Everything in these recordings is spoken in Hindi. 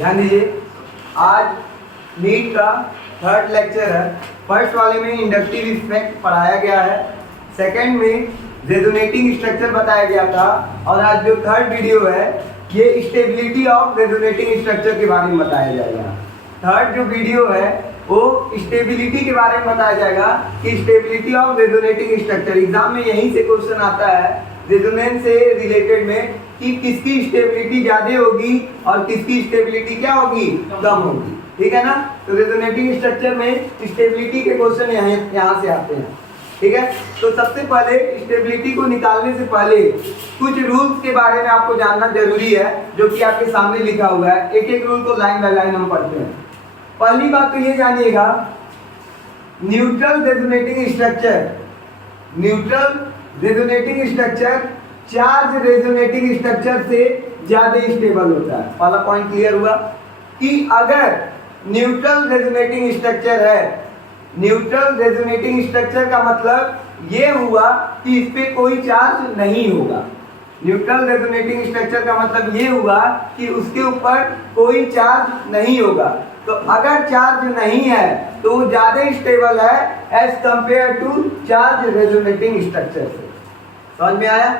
ध्यान दीजिए, आज नीट का थर्ड लेक्चर है। फर्स्ट वाले में इंडक्टिव इफेक्ट पढ़ाया गया है, सेकंड में रेजोनेटिंग स्ट्रक्चर बताया गया था, और आज जो थर्ड वीडियो है ये स्टेबिलिटी ऑफ रेजोनेटिंग स्ट्रक्चर के बारे में बताया जाएगा। थर्ड जो वीडियो है वो स्टेबिलिटी के बारे में बताया जाएगा कि stability of resonating structure. Exam में यहीं से क्वेश्चन आता है रेजोनेंस से रिलेटेड में कि किसकी स्टेबिलिटी ज्यादा होगी और किसकी स्टेबिलिटी क्या होगी, कम होगी। ठीक है ना। तो रेजोनेटिंग स्ट्रक्चर में स्टेबिलिटी के क्वेश्चन यहाँ से आते हैं। ठीक है। तो सबसे पहले स्टेबिलिटी को निकालने से पहले कुछ रूल्स के बारे में आपको जानना जरूरी है, जो कि आपके सामने लिखा हुआ है। एक एक रूल को लाइन बाय लाइन हम पढ़ते हैं। पहली बात तो ये जानिएगा, neutral resonating structure, neutral resonating structure charge resonating structure से ज्यादा स्टेबल होता है। पहला पॉइंट क्लियर हुआ कि अगर न्यूट्रल रेजोनेटिंग स्ट्रक्चर है, न्यूट्रल रेजोनेटिंग स्ट्रक्चर का मतलब ये हुआ कि इस पे कोई चार्ज नहीं होगा। न्यूट्रल रेजोनेटिंग स्ट्रक्चर का मतलब ये हुआ कि उसके ऊपर कोई चार्ज नहीं होगा। तो अगर चार्ज नहीं है तो वो ज्यादा स्टेबल है as compare to charge resonating structure से। समझ में आया?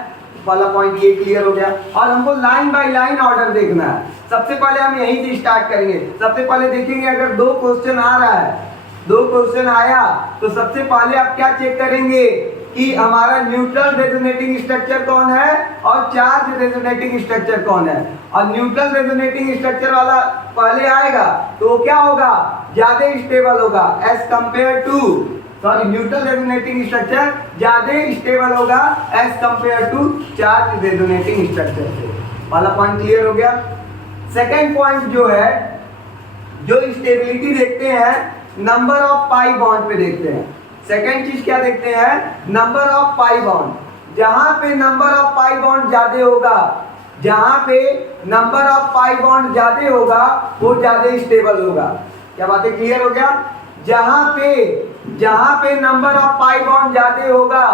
पहला पॉइंट ये क्लियर हो गया। और हमको लाइन बाय लाइन ऑर्डर देखना है। सबसे पहले हम यहीं से स्टार्ट करेंगे। सबसे पहले देखेंगे, अगर दो क्वेश्चन आ रहा है, दो क्वेश्चन आया तो सबसे पहले आप क्या चेक करेंगे कि हमारा न्यूट्रल रेजोनेटिंग स्ट्रक्चर कौन है और चार्ज रेजोनेटिंग स्ट्रक्चर कौन है। और न्यूट्रल रेजोनेटिंग स्ट्रक्चर वाला पहले आएगा तो वो क्या होगा, ज्यादा स्टेबल होगा as compare to, sorry neutral resonating structure ज्यादा स्टेबल होगा as compare to charge resonating structure से। पहला पॉइंट क्लियर हो गया। सेकेंड पॉइंट जो है, जो स्टेबिलिटी देखते हैं नंबर ऑफ पाई बॉन्ड पे देखते हैं। सेकेंड चीज क्या देखते हैं, नंबर ऑफ पाई बॉन्ड। जहां पे नंबर ऑफ पाई बॉन्ड ज्यादा होगा, जहां पे नंबर ऑफ पाई बॉन्ड ज्यादा होगा वो ज्यादा स्टेबल होगा। क्या बातें क्लियर हो गया? जहां पे नंबर ऑफ पाई बॉन्ड ज्यादा होगा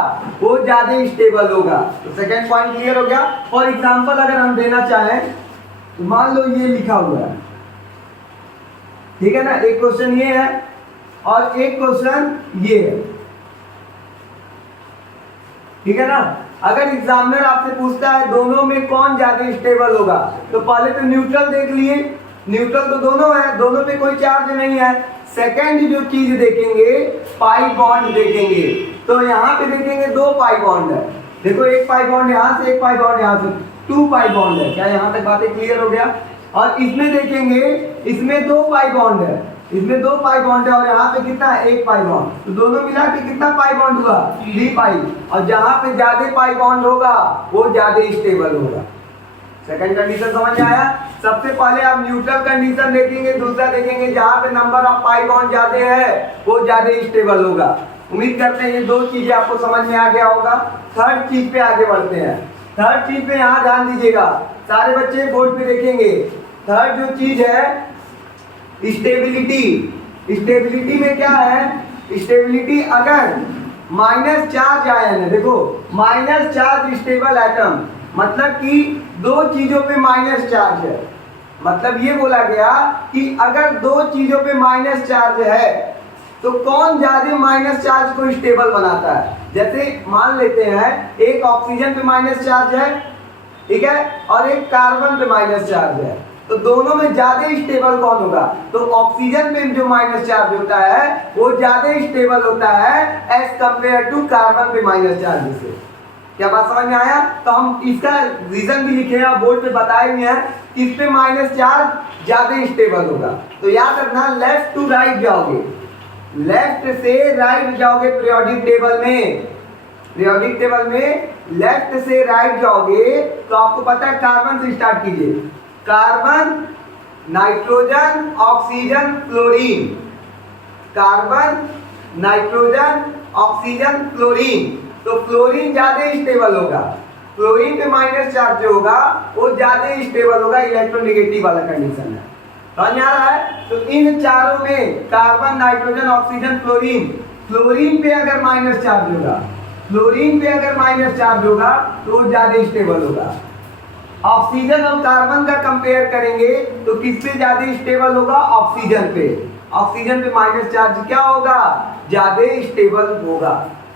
वो ज्यादा स्टेबल होगा। तो सेकेंड पॉइंट क्लियर हो गया। फॉर एग्जांपल अगर हम देना चाहें तो मान लो ये लिखा हुआ है, ठीक है ना, एक क्वेश्चन ये है और एक क्वेश्चन ये है, ठीक है ना। अगर एग्जामिनर आपसे पूछता है दोनों में कौन ज्यादा स्टेबल होगा, तो पहले तो न्यूट्रल देख लिए, न्यूट्रल तो दोनों है, दोनों पे कोई चार्ज नहीं है। सेकंड जो चीज देखेंगे पाई बॉन्ड देखेंगे, तो यहाँ पे देखेंगे दो पाई बॉन्ड है। देखो एक पाई बॉन्ड यहाँ से, एक पाई बॉन्ड यहाँ से, टू पाई बॉन्ड है। क्या यहाँ तक बातें क्लियर हो गया? और इसमें देखेंगे, इसमें दो पाई बॉन्ड है, इसमें दो पाई बॉन्ड है और यहाँ पे कितना है, एक पाई बॉन्ड। तो दोनों मिला के कितना पाई बॉन्ड हुआ, 3 पाई। और जहाँ पे ज्यादा पाई बॉन्ड होगा वो ज्यादा स्टेबल होगा। सेकंड कंडीशन समझ में आया? सबसे पहले आप न्यूट्रल कंडीशन देखेंगे, दूसरा देखेंगे जहाँ पे नंबर ऑफ पाई बॉन्ड ज्यादा है वो ज्यादा स्टेबल होगा। उम्मीद करते हैं ये दो चीजें आपको समझ में आ गया होगा। थर्ड चीज पे आगे बढ़ते हैं। थर्ड चीज पे यहाँ ध्यान दीजिएगा, सारे बच्चे बोर्ड पे देखेंगे। थर्ड जो चीज है स्टेबिलिटी। स्टेबिलिटी में क्या है, स्टेबिलिटी अगर माइनस चार्ज आया है, देखो माइनस चार्ज स्टेबल एटम, मतलब कि दो चीजों पे माइनस चार्ज है। मतलब ये बोला गया कि अगर दो चीजों पे माइनस चार्ज है तो कौन ज्यादा माइनस चार्ज को स्टेबल बनाता है। जैसे मान लेते हैं एक ऑक्सीजन पे माइनस चार्ज है, ठीक है, और एक कार्बन पे माइनस चार्ज है, तो दोनों में ज्यादा स्टेबल कौन होगा? तो ऑक्सीजन पे जो माइनस चार्ज होता है वो ज्यादा स्टेबल होता है एज कंपेयर टू कार्बन पे माइनस चार्ज से। क्या बात समझ में आया? तो हम इसका रीजन भी लिखे हैं, बोर्ड पे बताए हुए हैं कि इस पे माइनस चार्ज ज्यादा स्टेबल होगा। तो याद रखना, लेफ्ट टू राइट जाओगे, लेफ्ट से राइट जाओगे पीरियोडिक टेबल में, पीरियोडिक टेबल में लेफ्ट से राइट जाओगे तो आपको पता है कार्बन से स्टार्ट कीजिए। Carbon, nitrogen, oxygen, fluorine, carbon, nitrogen, oxygen, fluorine. तो फ्लोरीन ज्यादा स्टेबल होगा, फ्लोरीन पे माइनस चार्ज जो होगा वो ज्यादा स्टेबल होगा, इलेक्ट्रोनेगेटिव वाला कंडीशन है। समझ में आ रहा है? तो इन चारों में carbon, nitrogen, oxygen, fluorine, fluorine पे अगर माइनस चार्ज होगा, फ्लोरीन पे अगर माइनस चार्ज होगा तो वो ज्यादा स्टेबल होगा। ऑक्सीजन और कार्बन का कंपेयर करेंगे तो किस पे ज्यादा स्टेबल होगा? ऑक्सीजन पे। ऑक्सीजन पे माइनस चार्ज क्या होगा? ज्यादा स्टेबल होगा।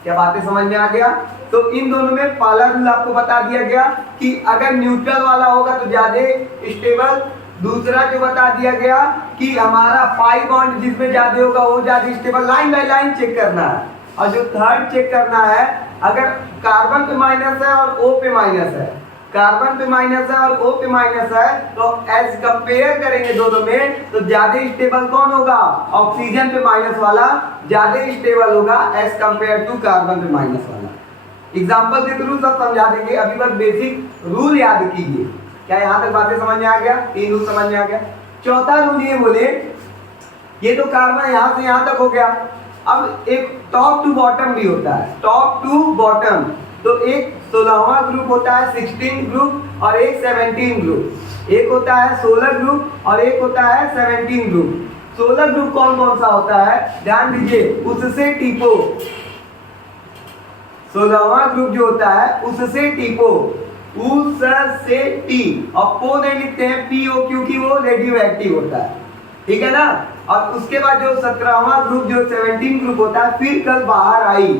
क्या बातें समझ में आ गया? तो इन दोनों में पहला रूल आपको बता दिया गया कि अगर न्यूट्रल वाला होगा तो ज्यादा स्टेबल। दूसरा जो बता दिया गया कि हमारा पाई बॉन्ड जिसमें ज्यादा होगा वो ज्यादा stable. Line by line check करना है। और जो थर्ड चेक करना है, अगर कार्बन पे माइनस है और O पे माइनस है, कार्बन पे माइनस है और O पे माइनस है, तो एज कंपेयर करेंगे दोनों में तो ज्यादा स्टेबल कौन होगा? ऑक्सीजन पे माइनस वाला ज्यादा स्टेबल होगा एज कंपेयर टू कार्बन पे माइनस वाला। एग्जांपल के थ्रू सब समझा देंगे, अभी बस बेसिक रूल याद कीजिए। क्या यहाँ तक बातें समझ में आ गया? 3 रूल समझ में आ गया। चौथा रूल ये बोले, ये तो कार्बन यहाँ से यहाँ तक हो गया। अब एक टॉप टू बॉटम भी होता है, टॉप टू बॉटम। तो एक 16वां ग्रुप होता है 16 ग्रुप और एक 17 ग्रुप। एक होता है 16 ग्रुप और एक होता है 17 ग्रुप। 16 ग्रुप कौन कौन सा होता है? ध्यान दीजिए, उससे टीपो। 16वां ग्रुप जो होता है उससे टीपो, उससे टी, और पो नहीं लिखते हैं पीओ क्योंकि वो रेडियो एक्टिव होता है, ठीक है ना। और उसके बाद जो 17वां ग्रुप जो 17 ग्रुप होता है, फिर कल बाहर आई,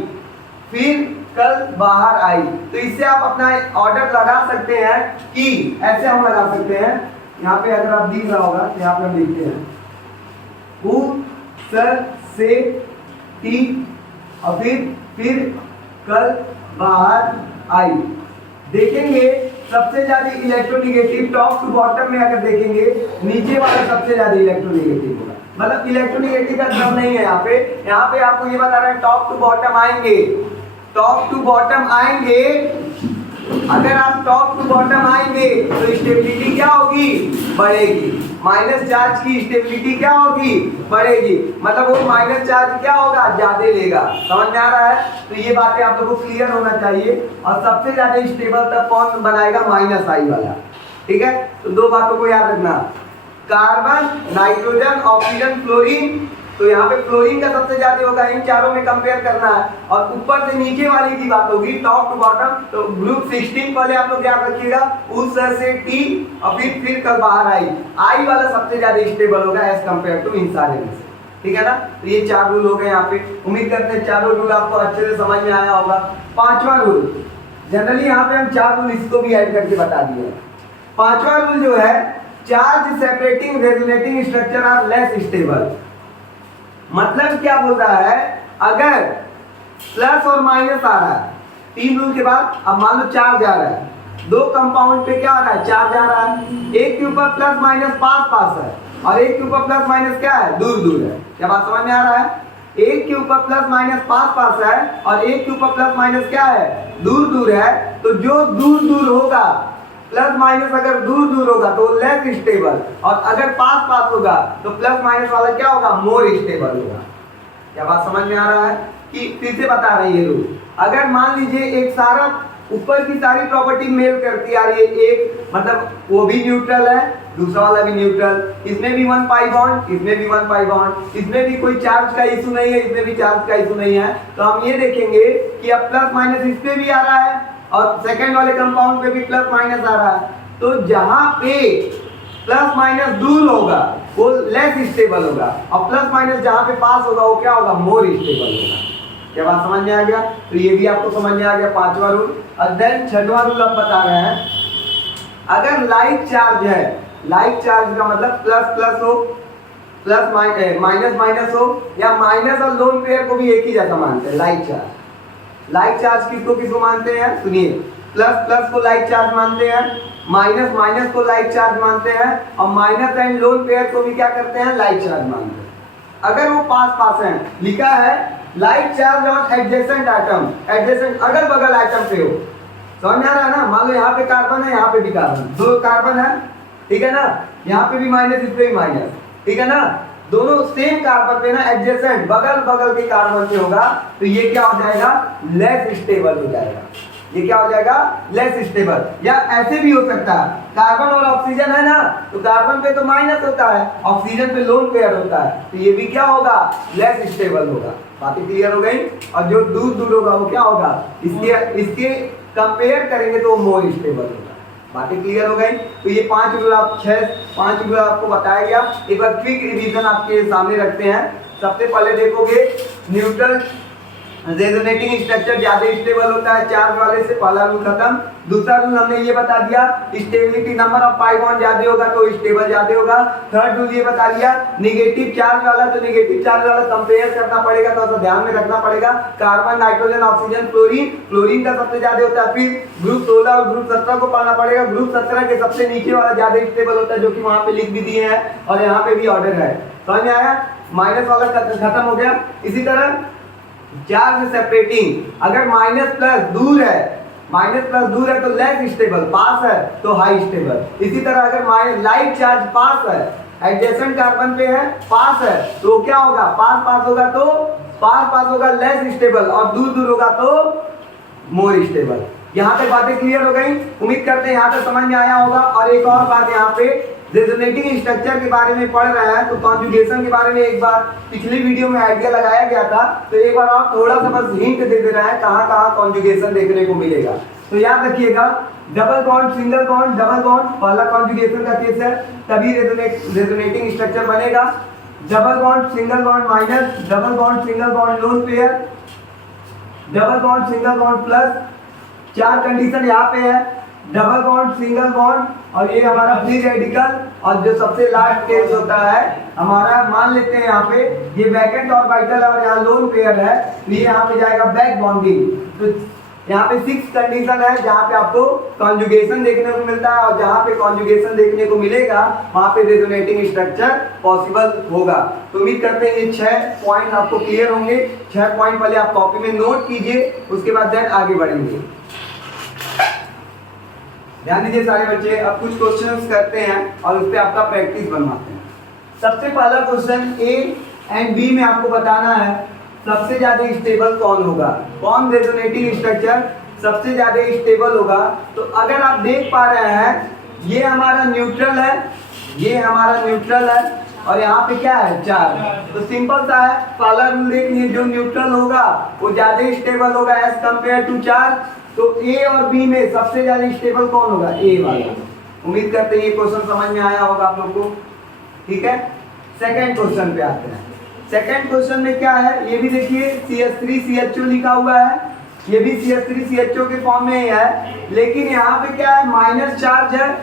फिर कल बाहर आई। तो इससे आप अपना ऑर्डर लगा सकते हैं कि ऐसे हम लगा सकते हैं। यहाँ पे अगर आप दिख रहा होगा तो यहाँ पे हम लिखते हैं उ से टी और फिर कल बाहर आई। देखेंगे सबसे ज्यादा इलेक्ट्रोनेगेटिव टॉप टू बॉटम में अगर देखेंगे नीचे वाला सबसे ज्यादा इलेक्ट्रोनेगेटिव होगा। मतलब इलेक्ट्रोनेगेटिव का क्रम नहीं है यहाँ पे आपको ये बता रहा है टॉप टू बॉटम आएंगे, टॉप टू बॉटम आएंगे। अगर आप टॉप टू बॉटम आएंगे तो स्टेबिलिटी क्या होगी? बढ़ेगी। माइनस चार्ज की स्टेबिलिटी क्या होगी? बढ़ेगी। मतलब वो माइनस चार्ज क्या होगा? ज्यादा लेगा। समझ में आ रहा है? तो ये बातें आप लोगों को क्लियर होना चाहिए। और सबसे ज्यादा स्टेबल तक कौन बनाएगा? माइनस आई वाला, ठीक है। तो 2 बातों को याद रखना, कार्बन, नाइट्रोजन, ऑक्सीजन, फ्लोरीन। तो यहाँ पे फ्लोरीन का सबसे ज्यादा होगा, इन चारों में कंपेयर करना है। और ऊपर से नीचे वाली की बात होगी टॉप टू बॉटम। तो ग्रुप 16 पहले आप लोग याद रखिएगा, उस से टी और फिर कल बाहर आई वाला सबसे ज्यादा स्टेबल होगा एज कंपेयर टू इन सारे में से, ठीक है ना। तो ये 4 रूल हो गए यहाँ पे। उम्मीद करते हैं चारों रूल आपको अच्छे से समझ में आया होगा। 5वां रूल, जनरली यहाँ पे हम 4 रूल इसको भी ऐड करके बता दिए। 5वां रूल जो है, charge separating resonating structure are less stable. मतलब क्या बोल रहा है? अगर प्लस और माइनस आ रहा है 3 रूल के बाद, अब मान लो चार्ज आ रहा है, 2 कंपाउंड पे क्या आ रहा है? चार्ज आ रहा है। एक के ऊपर प्लस माइनस पास है और एक के ऊपर प्लस माइनस क्या है? दूर है। क्या बात समझ में आ रहा है? एक के ऊपर प्लस माइनस पास है और एक के ऊपर प्लस माइनस क्या है? दूर है। तो जो दूर होगा, प्लस माइनस अगर दूर होगा तो लेस स्टेबल, और अगर पास होगा तो प्लस माइनस वाला क्या होगा? मोर स्टेबल होगा। क्या बात समझ में आ रहा है? कि फिर से बता रहे हैं ये रूल। अगर मान लीजिए एक सारा ऊपर की सारी प्रॉपर्टी मेल करती आ रही है, एक मतलब वो भी न्यूट्रल है, दूसरा वाला भी न्यूट्रल, इसमें भी 1 पाई बॉन्ड, इसमें भी 1 पाई बॉन्ड, इसमें भी कोई चार्ज का इशू नहीं है, इसमें भी चार्ज का इशू नहीं है। तो हम ये देखेंगे कि अब प्लस माइनस इस पे भी आ रहा है और सेकंड वाले कंपाउंड पे भी प्लस माइनस आ रहा है। तो जहां पे प्लस माइनस दूर होगा वो लेस स्टेबल होगा, और प्लस माइनस जहां पे पास होगा वो क्या होगा? मोर स्टेबल होगा। क्या बात समझ में आ गया? तो ये भी आपको समझ में आ गया 5वां रूल। और देन 6वां रूल अब बता रहे हैं, अगर लाइक चार्ज है, लाइक चार्ज का मतलब प्लस हो, प्लस माइनस हो, या माइनस और लोन पेयर को भी एक ही जैसा मानते हैं लाइक चार्ज। लाइक चार्ज किसको मानते हैं? सुनिए, प्लस को लाइक चार्ज मानते हैं, माइनस को लाइक चार्ज मानते हैं, और माइनस एंड लोन पेयर को भी क्या करते हैं? लाइक चार्ज मानते हैं। अगर वो पास है, लिखा है like charge on adjacent atom, adjacent अगल बगल एटम पे हो। समझ में आ रहा है ना? मान लो यहाँ पे कार्बन है, यहाँ पे भी कार्बन, 2 कार्बन है, ठीक है ना। यहाँ पे भी माइनस, इस पे भी माइनस, ठीक है ना। दोनों सेम कार्बन पे ना, एडजेसेंट बगल के कार्बन पे होगा, तो ये क्या हो जाएगा? लेस स्टेबल हो जाएगा। ये क्या हो जाएगा? Less stable. या ऐसे भी हो सकता है, कार्बन और ऑक्सीजन है ना, तो कार्बन पे तो माइनस होता है, ऑक्सीजन पे लोन पेयर होता है, तो ये भी क्या होगा? लेस स्टेबल होगा। बातें क्लियर हो गई? और जो दूर होगा वो क्या होगा? इसके कंपेयर करेंगे तो वो मोर स्टेबल होगा। बातें क्लियर हो गई? तो ये 5 रूल आपको बताया गया। एक बार क्विक रिवीजन आपके सामने रखते हैं। सबसे पहले देखोगे न्यूट्रल रेजोनेटिंग स्ट्रक्चर ज्यादा स्टेबल होता है चार्ज वाले से, पहला रूल खत्म। दूसरा रूल हमने ये बता दिया, stability number of pi bond ज्यादा होगा तो स्टेबल ज्यादा होगा। थर्ड रूल ये बता दिया, नेगेटिव चार्ज वाला तो नेगेटिव चार्ज वाला कंपेयर करना पड़ेगा, तो ध्यान में रखना पड़ेगा। कार्बन, नाइट्रोजन, ऑक्सीजन, क्लोरीन का सबसे ज्यादा होता है। फिर ग्रुप 16 और ग्रुप 17 को पढ़ना पड़ेगा। ग्रुप 17 के सबसे नीचे वाला ज्यादा स्टेबल होता है, जो कि वहां पे लिख भी दिए हैं और यहाँ पे भी ऑर्डर है। समझ में आया? माइनस वाला खत्म हो गया। इसी तरह चार्ज सेपरेटिंग, अगर माइनस प्लस दूर है तो लेस स्टेबल, पास है तो हाई स्टेबल। इसी तरह अगर लाइट चार्ज पास है, एडजेसेंट कार्बन पे है, पास है, तो क्या होगा? पास होगा लेस स्टेबल, और दूर होगा तो मोर स्टेबल। यहाँ तक बातें क्लियर हो गई? उम्मीद करते हैं यहाँ तक समझ में आया होगा। और एक और बात, यहाँ पे रेजोनेटिंग स्ट्रक्चर के बारे में पढ़ रहे हैं तो कॉन्जुगेशन के बारे में एक बार पिछली वीडियो में आइडिया लगाया गया था, तो एक बार आप थोड़ा सा बस हिंट दे रहा है कहाँ कहाँ कॉन्जुगेशन देखने को मिलेगा। तो याद रखिएगा, double bond, single bond, double bond पहला कॉन्जुगेशन का केस है, तभी रेजोनेटिंग स्ट्रक्चर बनेगा। Double bond single bond minus, double bond single bond lone pair, double bond single bond plus. 4 condition यहाँ पे है, डबल बॉन्ड, सिंगल बॉन्ड, और ये हमारा फ्री रेडिकल। और जो सबसे लास्ट केस होता है हमारा, मान लेते हैं यहाँ पे ये वैकेंट ऑर्बिटल और यहाँ लोन पेयर है, तो ये यहाँ पे जाएगा बैक बॉन्डिंग। तो यहाँ पे 6 कंडीशन है जहाँ पे आपको कॉन्जुगेशन देखने को मिलता है, और जहाँ पे कॉन्जुगेशन देखने को मिलेगा वहाँ पे रेजोनेटिंग स्ट्रक्चर पॉसिबल होगा। तो उम्मीद करते हैं ये 6 पॉइंट आपको क्लियर होंगे। 6 पॉइंट पहले आप कॉपी में नोट कीजिए, उसके बाद देन आगे बढ़ेंगे। ध्यान दीजिए सारे बच्चे, अब कुछ क्वेश्चंस करते हैं और उस पर आपका प्रैक्टिस बनवाते हैं। सबसे पहला क्वेश्चन ए एंड बी में आपको बताना है सबसे ज्यादा स्टेबल कौन होगा, कौन रेजोनेटिंग स्ट्रक्चर सबसे ज्यादा स्टेबल होगा। तो अगर आप देख पा रहे हैं ये हमारा न्यूट्रल है, ये हमारा न्यूट्रल है, और यहाँ पे क्या है? चार्ज। तो सिंपल सा है, पहला रूल देख लीजिए, जो न्यूट्रल होगा वो ज्यादा स्टेबल होगा एज कंपेयर टू चार्ज। तो ए और बी में सबसे ज्यादा स्टेबल कौन होगा? ए वाला। उम्मीद करते हैं ये क्वेश्चन समझ में आया होगा आप लोग को। ठीक है, सेकंड क्वेश्चन पे आते हैं। सेकंड क्वेश्चन में क्या है ये भी देखिए, CH3CHO लिखा हुआ है, ये भी CH3CHO के फॉर्म में ही है, लेकिन यहाँ पे क्या है? माइनस चार्ज है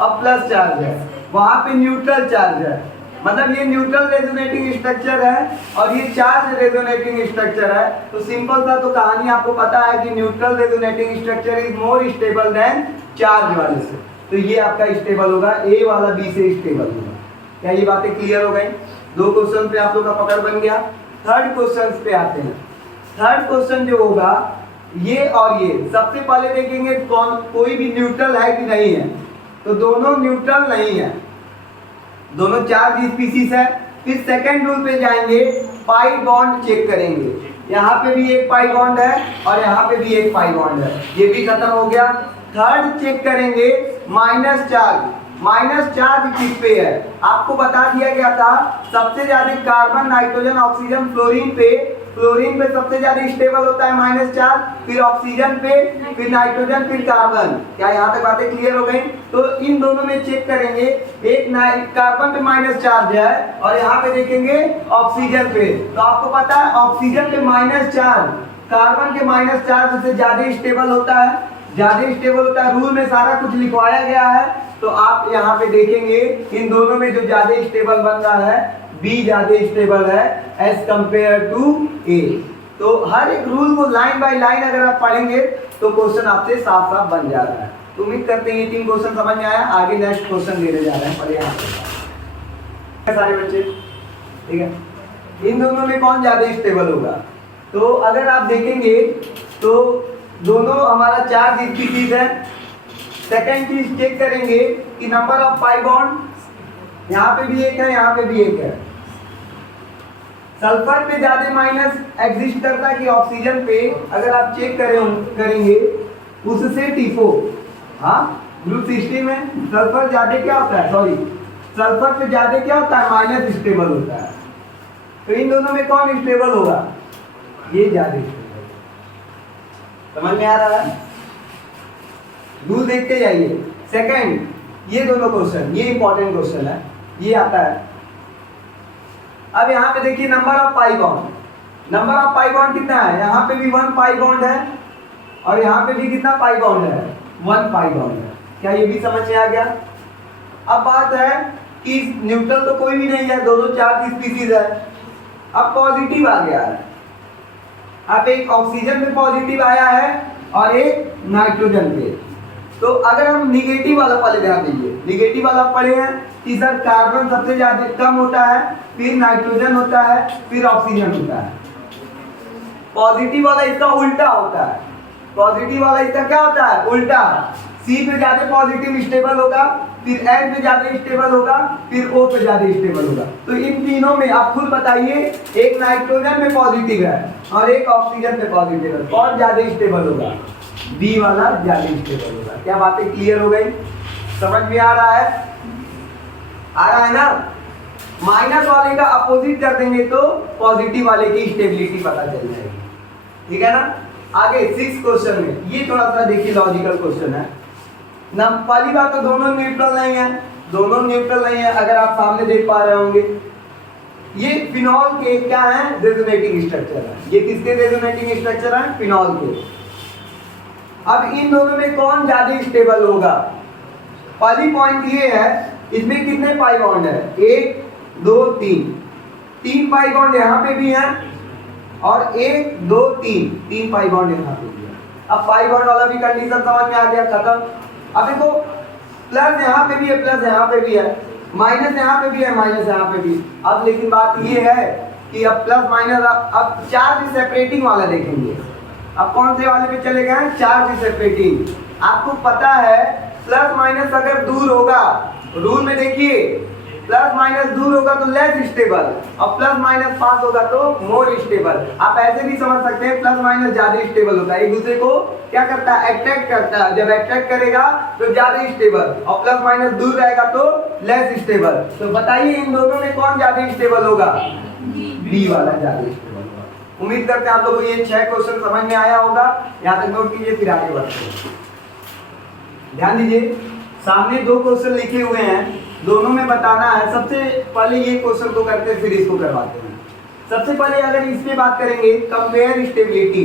और प्लस चार्ज है, वहां पे न्यूट्रल चार्ज है। मतलब ये न्यूट्रल रेजोनेटिंग स्ट्रक्चर है और ये चार्ज रेजोनेटिंग स्ट्रक्चर है। तो सिंपल सा तो कहानी आपको पता है कि neutral resonating structure is more stable then charge वाले से। तो ये आपका स्टेबल होगा, ए वाला बी से स्टेबल होगा। क्या ये बातें क्लियर हो गई? 2 क्वेश्चन पे आप लोग का पकड़ बन गया। थर्ड क्वेश्चन पे आते हैं। थर्ड क्वेश्चन जो होगा ये और ये, सबसे पहले देखेंगे कौन कोई भी न्यूट्रल है कि नहीं है। तो दोनों न्यूट्रल नहीं है, दोनों चार्ज स्पीसीज है। फिर सेकंड रूल पे जाएंगे, पाई बॉन्ड चेक करेंगे। यहाँ पे भी एक पाई बॉन्ड है और यहाँ पे भी एक पाई बॉन्ड है, ये भी खत्म हो गया। थर्ड चेक करेंगे माइनस चार्ज। माइनस चार्ज किस पे है? आपको बता दिया गया था सबसे ज्यादा कार्बन, नाइट्रोजन, ऑक्सीजन, फ्लोरीन पे सबसे ज्यादा स्टेबल होता है माइनस चार्ज, फिर ऑक्सीजन पे, फिर नाइट्रोजन, फिर कार्बन। क्या यहाँ तक बातें क्लियर हो गई? तो इन दोनों में चेक करेंगे, एक कार्बन पे माइनस चार्ज है और यहाँ पे देखेंगे ऑक्सीजन पे। तो आपको पता है ऑक्सीजन पे माइनस चार्ज कार्बन के माइनस चार्ज से ज्यादा स्टेबल होता है, रूल में सारा कुछ लिखवाया गया है। तो आप यहाँ पे देखेंगे इन दोनों में जो ज्यादा स्टेबल बन रहा है बी ज्यादा स्टेबल है एज कंपेयर टू ए। तो हर एक रूल को लाइन बाय लाइन अगर आप पढ़ेंगे तो क्वेश्चन आपसे साफ साफ बन जा रहा है। तो उम्मीद करते हैं ये 3 क्वेश्चन समझ में आया। आगे नेक्स्ट क्वेश्चन लेने जा रहे हैं, पढ़िए यहाँ पे सारे बच्चे। ठीक है, इन दोनों में कौन ज्यादा स्टेबल होगा? तो अगर आप देखेंगे तो दोनों हमारा चार्ज स्पीसीज है। सेकंड चीज चेक करेंगे कि नंबर ऑफ पाई बॉन्ड, यहाँ पे भी एक है, यहाँ पे भी एक है। सल्फर पे ज्यादा माइनस एग्जिस्ट करता है कि ऑक्सीजन पे? अगर आप चेक करेंगे उससे टिफो, हाँ ग्रुप 16 में सल्फर ज्यादा क्या होता है, सल्फर पे ज्यादा क्या होता है? माइनस स्टेबल होता है। तो इन दोनों में कौन स्टेबल होगा? ये ज्यादा स्टेबल। समझ में आ रहा है? रूल देखते जाइए। सेकंड, ये दोनों क्वेश्चन, ये इंपॉर्टेंट क्वेश्चन है, ये आता है। अब यहाँ पे देखिए number of pi bond, number of pi bond कितना है, यहाँ पे भी 1 पाई बॉन्ड है और यहाँ पे भी कितना पाई बॉन्ड है, 1 पाई बॉन्ड है। क्या ये भी समझ में आ गया? अब बात है कि न्यूट्रल तो कोई भी नहीं है, दोनों चार्ज स्पीसीज है। अब पॉजिटिव आ गया है, अब एक ऑक्सीजन में पॉजिटिव आया है और एक नाइट्रोजन पे। तो अगर हम निगेटिव वाला पहले ध्यान दीजिए, निगेटिव वाला पढ़े हैं कि सर कार्बन सबसे ज्यादा कम होता है, फिर नाइट्रोजन होता है, फिर ऑक्सीजन होता है। पॉजिटिव वाला इसका उल्टा होता है, पॉजिटिव वाला इसका क्या होता है, उल्टा। सी पे ज्यादा पॉजिटिव स्टेबल होगा, फिर एन पे ज्यादा स्टेबल होगा, फिर ओ पे ज्यादा स्टेबल होगा। तो इन तीनों में आप खुद बताइए, एक नाइट्रोजन में पॉजिटिव है और एक ऑक्सीजन पे पॉजिटिव है, कौन ज्यादा स्टेबल होगा? बी वाला ज्यादा स्टेबल होगा। क्या बातें क्लियर हो गई? समझ में आ रहा है? आ रहा है ना? माइनस वाले का अपोजिट कर देंगे तो पॉजिटिव वाले की स्टेबिलिटी पता चल जाएगी। ठीक है ना? आगे 6 क्वेश्चन में ये थोड़ा सा देखिए लॉजिकल क्वेश्चन है ना। पहली बात तो दोनों न्यूट्रल नहीं है, दोनों न्यूट्रल नहीं है। अगर आप सामने देख पा रहे होंगे, ये फिनॉल के क्या है, रेजोनेटिंग स्ट्रक्चर है। ये किसके रेजोनेटिंग स्ट्रक्चर है? फिनॉल के। अब इन दोनों में कौन ज्यादा स्टेबल होगा? पहली पॉइंट ये है, इसमें कितने पाई बॉन्ड है? 1 2 3 पाई बॉन्ड यहाँ पे भी है और 1 2 3 पाई बॉन्ड यहाँ पे भी है। अब पाई बॉन्ड वाला भी कंडीशन समझ में आ गया, खत्म। अब देखो प्लस यहाँ पे भी है, प्लस यहाँ पे भी है, माइनस यहाँ पे भी है, माइनस यहाँ पे भी। अब लेकिन बात ये है कि अब प्लस माइनस, अब चार्ज सेपरेटिंग वाला देखेंगे। अब कौन से वाले पे चले गए हैं? Charge separating. आपको पता है प्लस माइनस अगर दूर होगा, रूल में देखिए प्लस माइनस दूर होगा तो लेस स्टेबल और प्लस माइनस पास होगा तो मोर स्टेबल। आप ऐसे भी समझ सकते हैं प्लस माइनस ज्यादा स्टेबल होता है, एक दूसरे को क्या करता है, अट्रैक्ट करता है। जब अट्रैक्ट करेगा तो ज्यादा स्टेबल और प्लस माइनस दूर रहेगा तो लेस स्टेबल। तो बताइए इन दोनों में कौन ज्यादा स्टेबल होगा? बी वाला ज्यादा स्टेबल होगा। उम्मीद करते हैं आप लोगों को ये 6 क्वेश्चन समझ में आया होगा। यहाँ तक नोट कीजिए, फिर आगे बढ़ते हैं। ध्यान दीजिए, सामने 2 क्वेश्चन लिखे हुए हैं, दोनों में बताना है। सबसे पहले ये क्वेश्चन को करते हैं, फिर इसको करवाते हैं। सबसे पहले अगर इस पे बात करेंगे, कंपेयर स्टेबिलिटी,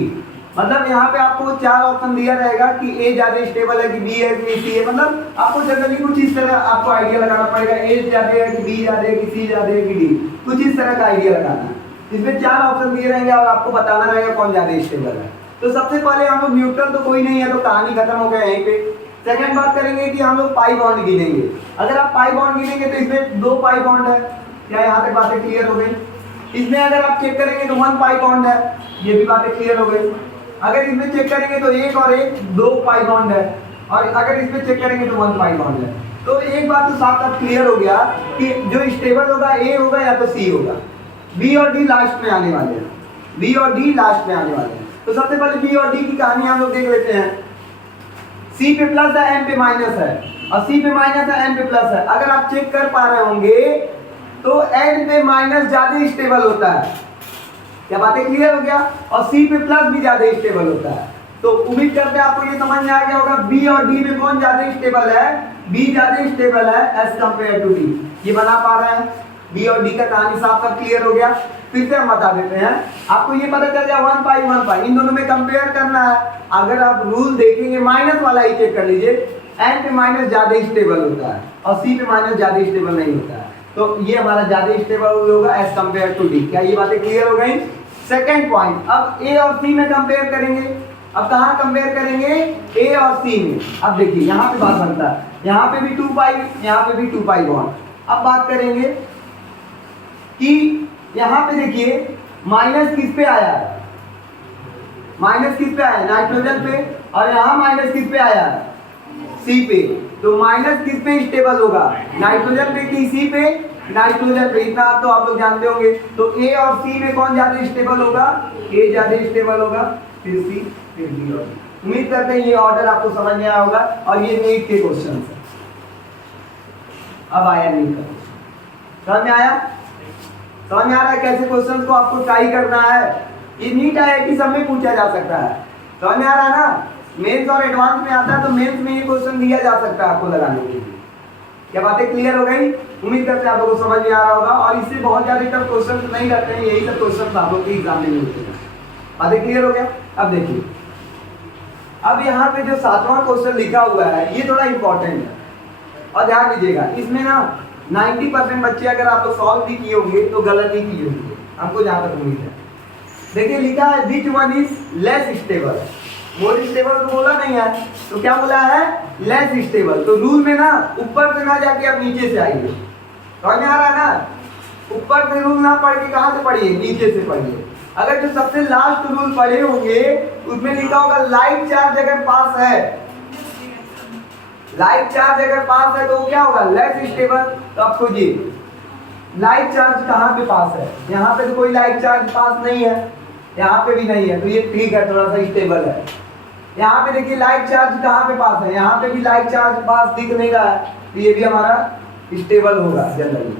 मतलब यहाँ पे आपको 4 ऑप्शन दिया रहेगा कि ए ज्यादा स्टेबल है कि बी है कि सी है। मतलब आपको जनरली कुछ इस तरह आपको आइडिया लगाना पड़ेगा, ए ज्यादा है कि बी ज्यादा है कि सी ज्यादा है कि डी, कुछ इस तरह का आइडिया लगाना है। इसमें 4 ऑप्शन दिए रहेंगे और आपको बताना रहेगा कौन ज्यादा स्टेबल है। तो सबसे पहले हम लोग न्यूट्रल तो कोई नहीं है, तो कहानी खत्म हो गया यहीं पे। सेकंड बात करेंगे कि हम लोग पाई बॉन्ड गिनेंगे। अगर आप पाई बॉन्ड गिनेंगे तो इसमें 2 पाई बॉन्ड है। क्या यहाँ तक बातें क्लियर हो गई? इसमें अगर आप चेक करेंगे तो 1 पाई बॉन्ड है, ये भी बातें क्लियर हो गई। अगर इसमें चेक करेंगे तो 1 और 1 2 पाई बॉन्ड है, और अगर इसमें चेक करेंगे तो 1 पाई बॉन्ड है। तो एक बात तो साफ साफ क्लियर हो गया कि जो स्टेबल होगा ए होगा या तो सी होगा। बी और डी लास्ट में आने वाले हैं, बी और डी लास्ट में आने वाले हैं। तो सबसे पहले बी और डी की कहानी हम लोग देख लेते हैं। सी पे प्लस है, एन पे माइनस है, और सी पे माइनस है, एन पे प्लस है। अगर आप चेक कर पा रहे होंगे तो एन पे माइनस ज्यादा स्टेबल होता है। क्या बातें क्लियर हो गया? और सी पे प्लस भी ज्यादा स्टेबल होता है। तो उम्मीद करते हैं आपको ये समझ में आ गया होगा बी और डी में कौन ज्यादा स्टेबल है। बी ज्यादा स्टेबल है एज कंपेयर टू डी। ये बना पा रहे हैं? बी और डी का कहानी साफ साफ क्लियर हो गया। फिर से हम बता देते हैं, आपको ये पता चल गया 1 पाई 1 पाई, इन दोनों में कंपेयर करना है। अगर आप रूल देखेंगे माइनस वाला ही चेक कर लीजिए, एन पे माइनस ज्यादा स्टेबल होता है और सी पे माइनस ज्यादा स्टेबल नहीं होता है। तो ये हमारा ज्यादा स्टेबल होगा एज कंपेयर टू डी। क्या ये बातें क्लियर हो गई? सेकंड पॉइंट, अब ए और सी में कंपेयर करेंगे। अब कहाँ कंपेयर करेंगे? ए और सी में। अब देखिए यहाँ पे बात बनता है, यहाँ पे भी 2 पाई, यहाँ पे भी 2 पाई बॉन्ड। अब बात करेंगे कि यहाँ पे देखिए माइनस किस पे आया है, माइनस किस पे आया है? नाइट्रोजन पे। और यहाँ माइनस किस पे आया है? सी पे। तो माइनस किस पे स्टेबल होगा? नाइट्रोजन पे कि सी पे? नाइट्रोजन पे। इतना आप तो आप लोग जानते होंगे। तो ए और सी में कौन ज्यादा स्टेबल होगा? ए ज्यादा स्टेबल होगा, फिर सी, फिर बी और डी। उम्मीद करते हैं ये ऑर्डर आपको समझ में आया होगा। और ये नीट के क्वेश्चन है। अब आया नीट का क्वेश्चन, समझ में आया? समझ में आ रहा है कैसे क्वेश्चन को आपको ट्राई करना है? ये नीट IIT सब में पूछा जा सकता है। समझ में आ रहा है ना? मेंस और एडवांस में आता है तो मेंस में ये क्वेश्चन दिया जा सकता है आपको लगाने के लिए। क्या बातें क्लियर हो गई? उम्मीद करते हैं आप लोगों को समझ में आ रहा होगा, और इससे बहुत ज्यादा टफ क्वेश्चन नहीं रहते हैं, यही सब क्वेश्चन आप लोग के एग्जाम में मिलते हैं। बातें क्लियर हो गया? अब देखिए, अब यहाँ पे जो 7वां क्वेश्चन लिखा हुआ है ये थोड़ा इंपॉर्टेंट है, और ध्यान दीजिएगा इसमें ना 90% बच्चे अगर आप लोग सॉल्व भी किए होंगे तो गलत ही किए होंगे, हमको जहाँ तक उम्मीद है। देखिए लिखा है which one is less stable, more stable तो बोला नहीं है, तो क्या बोला है? Less stable. तो रूल में ना ऊपर से ना जाके आप नीचे से आइए, समझ में आ रहा है ना? ऊपर से रूल ना पढ़ के कहाँ से पढ़िए? नीचे से पढ़िए। अगर जो सबसे लास्ट रूल पढ़े होंगे उसमें लिखा होगा लाइट चार्ज अगर पास है, लाइट चार्ज अगर पास है तो वो क्या होगा? Less stable. तो आप खोजिए लाइट चार्ज कहाँ पे पास है? यहाँ पे तो कोई लाइट चार्ज पास नहीं है, यहाँ पे भी नहीं है, तो ये ठीक है, थोड़ा सा स्टेबल है। यहाँ पे देखिए लाइट चार्ज कहाँ पे पास है? यहाँ पे भी लाइट चार्ज पास दिख नहीं रहा है, तो ये भी हमारा स्टेबल होगा जनरली।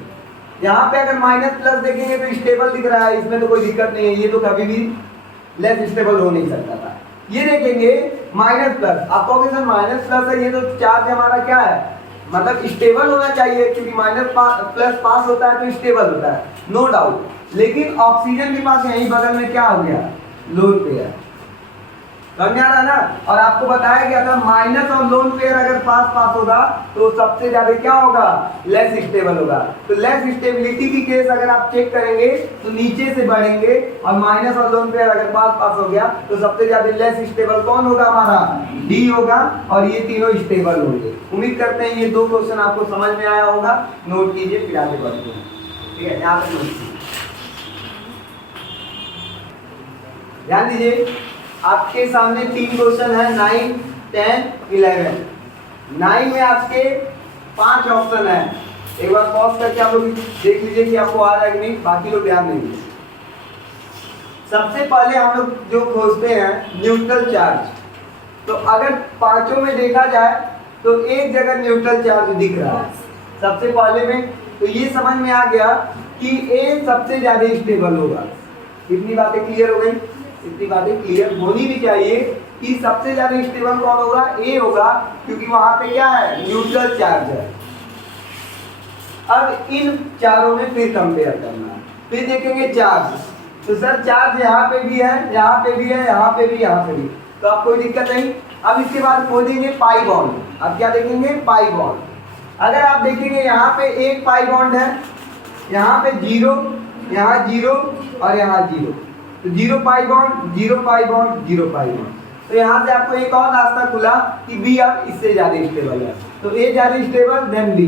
यहाँ पे अगर माइनस प्लस देखेंगे तो स्टेबल दिख रहा है, इसमें तो कोई दिक्कत नहीं है, ये तो कभी भी लेस स्टेबल हो नहीं सकता था। ये देखेंगे माइनस प्लस, आप कहोगे सर माइनस प्लस है, ये तो चार्ज हमारा क्या है? मतलब स्टेबल होना चाहिए, क्योंकि माइनस प्लस पास होता है तो स्टेबल होता है, नो डाउट। लेकिन ऑक्सीजन के पास यहीं बगल में क्या हो गया? लोन पेयर, समझ में आ रहा है ना? और आपको बताया गया था माइनस और लोन पेयर अगर पास पास होगा तो सबसे ज्यादा क्या होगा? लेस स्टेबल होगा। तो लेस स्टेबिलिटी की केस अगर आप चेक करेंगे तो नीचे से बढ़ेंगे, और माइनस और लोन पेयर अगर पास पास हो गया तो सबसे ज्यादा लेस स्टेबल कौन होगा? हमारा डी होगा, और ये तीनों स्टेबल होंगे। उम्मीद करते हैं ये दो क्वेश्चन आपको समझ में आया होगा, नोट कीजिए फिर आगे बढ़ते हैं। ठीक है, यहाँ पे नोट ध्यान दीजिए, आपके सामने 3 क्वेश्चन है, 9, 10, 11। 9 में आपके 5 ऑप्शन है। एक बार पॉज करके आप लोग देख लीजिए कि आपको आ रहा है कि नहीं, बाकी लोग ध्यान देंगे। सबसे पहले हम लोग जो खोजते हैं न्यूट्रल चार्ज, तो अगर पांचों में देखा जाए तो एक जगह न्यूट्रल चार्ज दिख रहा है सबसे पहले में, तो ये समझ में आ गया कि ए सबसे ज्यादा स्टेबल होगा। इतनी बातें क्लियर हो गई? इतनी बातें क्लियर होनी भी चाहिए कि सबसे ज्यादा स्टेबल कौन होगा? ए होगा, क्योंकि वहां पे क्या है? न्यूट्रल चार्ज है। अब इन चारों में फिर कंपेयर करना है, फिर देखेंगे चार्ज, तो सर चार्ज यहाँ पे भी है, यहाँ पे भी है, यहाँ पे भी, यहाँ पे भी, तो अब कोई दिक्कत नहीं। अब इसके बाद खोजेंगे पाई बॉन्ड। अब क्या देखेंगे? Pi bond. अगर आप देखेंगे यहाँ पे एक पाई बॉन्ड है, यहाँ पे 0, यहाँ 0 और यहाँ 0, तो 0 pi bond, 0 pi bond, 0 pi bond. तो यहाँ से आपको एक और रास्ता खुला कि बी अब इससे ज्यादा स्टेबल है, तो ए ज्यादा स्टेबल देन बी।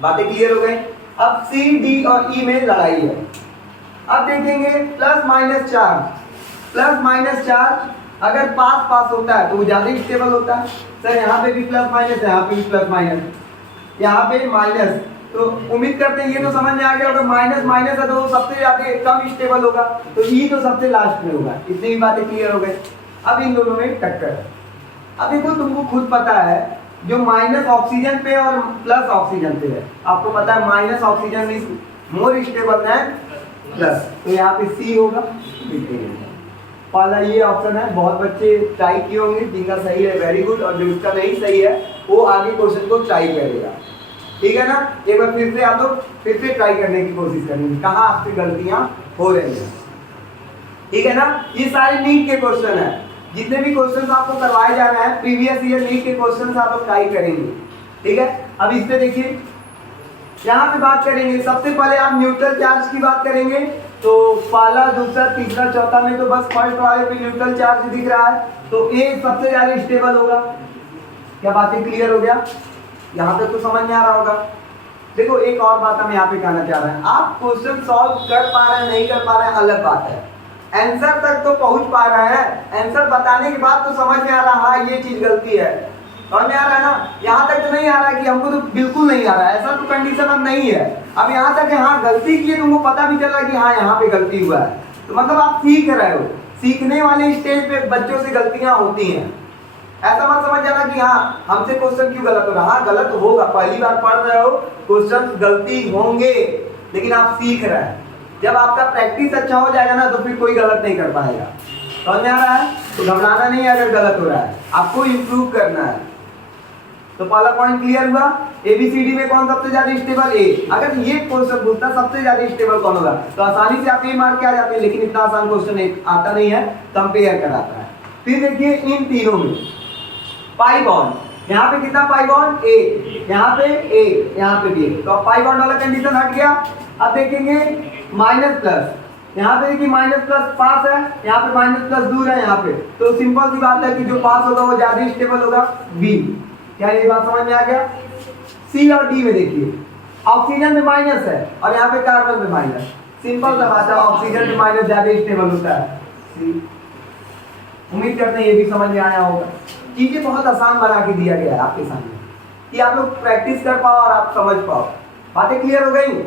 बातें क्लियर हो गई? अब सी, डी और ई में लड़ाई है। अब देखेंगे plus minus charge, plus minus charge अगर पास पास होता है तो वो ज्यादा स्टेबल होता है। सर यहाँ पे भी प्लस माइनस है, यहाँ पे भी प्लस माइनस, यहाँ पे माइनस, तो उम्मीद करते हैं ये तो समझ में आ गया। अगर माइनस माइनस है तो वो सबसे ज्यादा कम स्टेबल होगा, तो ई तो सबसे लास्ट में होगा। इतनी भी बातें क्लियर हो गई। अब इन दोनों में टक्कर। अब देखो तुमको खुद पता है जो माइनस ऑक्सीजन पे और प्लस ऑक्सीजन पे है, आपको पता है minus oxygen is more stable then plus, तो यहाँ पे सी होगा। पहला ये ऑप्शन है, बहुत बच्चे ट्राई किए होंगे, जिनका सही है वेरी गुड, और जिसका नहीं सही है वो आगे क्वेश्चन को ट्राई करेगा। ठीक है ना? एक बार फिर से आप लोग फिर से ट्राई करने की कोशिश करेंगे कहाँ आपसे गलतियां हो रही हैं। ठीक है ना? ये सारे नीट के क्वेश्चन है, जितने भी क्वेश्चन आपको करवाए जा रहे हैं प्रीवियस ईयर नीट के क्वेश्चन आप लोग ट्राई करेंगे। ठीक है, अब इस पे देखिए, यहाँ पे बात करेंगे। सबसे पहले आप न्यूट्रल चार्ज की बात करेंगे, तो पहला, दूसरा, तीसरा, चौथा में तो बस फर्स्ट वाले पे न्यूट्रल चार्ज दिख रहा है, तो ए सबसे ज्यादा स्टेबल होगा। क्या बातें क्लियर हो गया? यहाँ तक तो समझ में आ रहा होगा। देखो एक और बात हम यहाँ पे कहना चाह रहे हैं, आप क्वेश्चन सॉल्व कर पा रहे हैं नहीं कर पा रहे हैं अलग बात है, आंसर तक तो पहुंच पा रहे हैं, आंसर बताने के बाद तो समझ में आ रहा हाँ ये चीज गलती है, समझ में आ रहा है ना? यहाँ तक तो नहीं आ रहा है कि हमको तो बिल्कुल नहीं आ रहा है, ऐसा तो कंडीशन अब नहीं है। अब यहाँ तक हाँ गलती की है, तुमको पता भी चल रहा है कि हाँ यहाँ पे गलती हुआ है, तो मतलब आप सीख रहे हो। सीखने वाले स्टेज पे बच्चों से गलतियां होती हैं, ऐसा मत समझ जाना कि हाँ हमसे क्वेश्चन क्यों गलत हो रहा। हाँ गलत होगा, पहली बार पढ़ रहे हो, क्वेश्चन गलती होंगे, लेकिन आप सीख रहे हैं। जब आपका प्रैक्टिस अच्छा हो जाएगा ना तो फिर कोई गलत नहीं कर पाएगा। समझ में आ रहा है? तो घबराना नहीं है अगर गलत हो रहा है, आपको इम्प्रूव करना है। तो पहला पॉइंट क्लियर हुआ। एबीसीडी में कौन सबसे ज्यादा स्टेबल? ए। अगर ये क्वेश्चन पूछता सबसे ज्यादा स्टेबल कौन होगा तो आसानी से आप ए मार्क के आ जाते हैं, लेकिन इतना आसान क्वेश्चन आता नहीं है, कंपेयर कराता है। फिर देखिए इन तीनों में पाई बॉन्ड, यहाँ पे कितना पाई बॉन्ड? ए, यहाँ पे ए, यहाँ पे भी। तो अब पाई बॉन्ड वाला कंडीशन हट गया। अब देखेंगे माइनस प्लस, यहाँ पे देखिए माइनस प्लस पास है, यहाँ पे माइनस प्लस दूर है यहाँ पे, तो सिंपल सी बात है कि जो पास होगा वो ज्यादा स्टेबल होगा, बी। क्या ये बात समझ में आ गया? सी और डी में देखिए ऑक्सीजन में माइनस है और यहाँ पे कार्बन में माइनस, सिंपल सा बात है, ऑक्सीजन में माइनस ज्यादा स्टेबल होता है, सी। उम्मीद करते हैं ये भी समझ में आया होगा। चीजें बहुत आसान बना के दिया गया है आपके सामने कि आप लोग प्रैक्टिस कर पाओ और आप समझ पाओ। बातें क्लियर हो गई?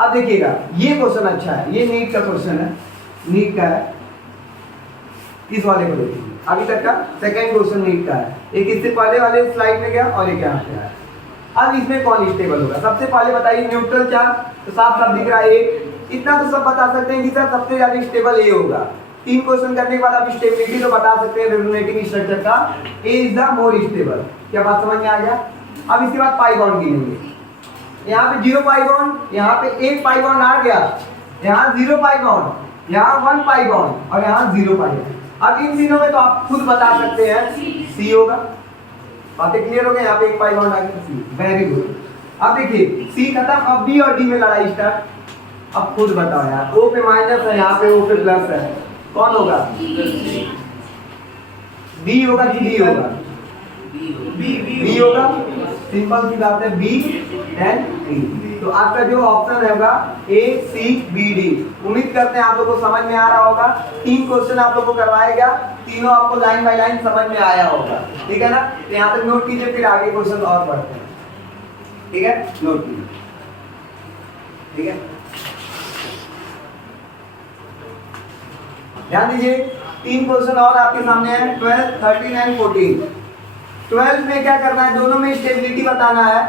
अब देखिएगा ये क्वेश्चन अच्छा है, ये नीट का क्वेश्चन है, नीट का है। इस वाले को देखिए, अभी तक का सेकंड क्वेश्चन नीट का है। एक इससे पहले वाले स्लाइड में गया और एक यहाँ पे आया। अब इसमें कौन स्टेबल होगा? सबसे पहले बताइए न्यूट्रल चार्ज, तो साफ साफ दिख रहा है ए। इतना तो सब बता सकते हैं कि सर सबसे ज्यादा स्टेबल ए होगा। 3 क्वेश्चन करने के बाद आप स्टेबिलिटी तो बता सकते हैं रेजोनेटिंग स्ट्रक्चर का, ए इज द मोर स्टेबल। क्या बात समझ में आ गया? अब इसके बाद पाई बॉन्ड गिनेंगे। यहाँ पे 0 पाई बॉन्ड, यहाँ पे 1 पाई बॉन्ड आ गया, यहाँ 0 पाई बॉन्ड, यहाँ 1 पाई बॉन्ड और यहाँ 0 पाई बॉन्ड। अब इन तीनों में तो आप खुद बता सकते हैं सी होगा। बातें क्लियर हो गई? यहाँ पे 1 पाई बॉन्ड आ गया, सी। Very good. अब देखिए सी खत्म, अब बी और डी में लड़ाई स्टार्ट। अब खुद बताओ यार, ओ पे माइनस है, यहाँ पे ओ पे प्लस है, कौन होगा? बी होगा कि डी होगा? बी होगा, सिंपल सी बात है, बी एंड डी। तो आपका जो ऑप्शन होगा ए सी बी डी। उम्मीद करते हैं आप लोगों को समझ में आ रहा होगा। 3 क्वेश्चन आप लोगों को करवाया गया, तीनों आपको लाइन बाय लाइन समझ में आया होगा, ठीक है ना? तो यहाँ तक नोट कीजिए, फिर आगे क्वेश्चन और बढ़ते हैं, ठीक है? नोट कीजिए, ठीक है? ध्यान दीजिए 3 क्वेश्चन और आपके सामने है, 12, 13 एंड 14। 12 में क्या करना है? दोनों में स्टेबिलिटी बताना है।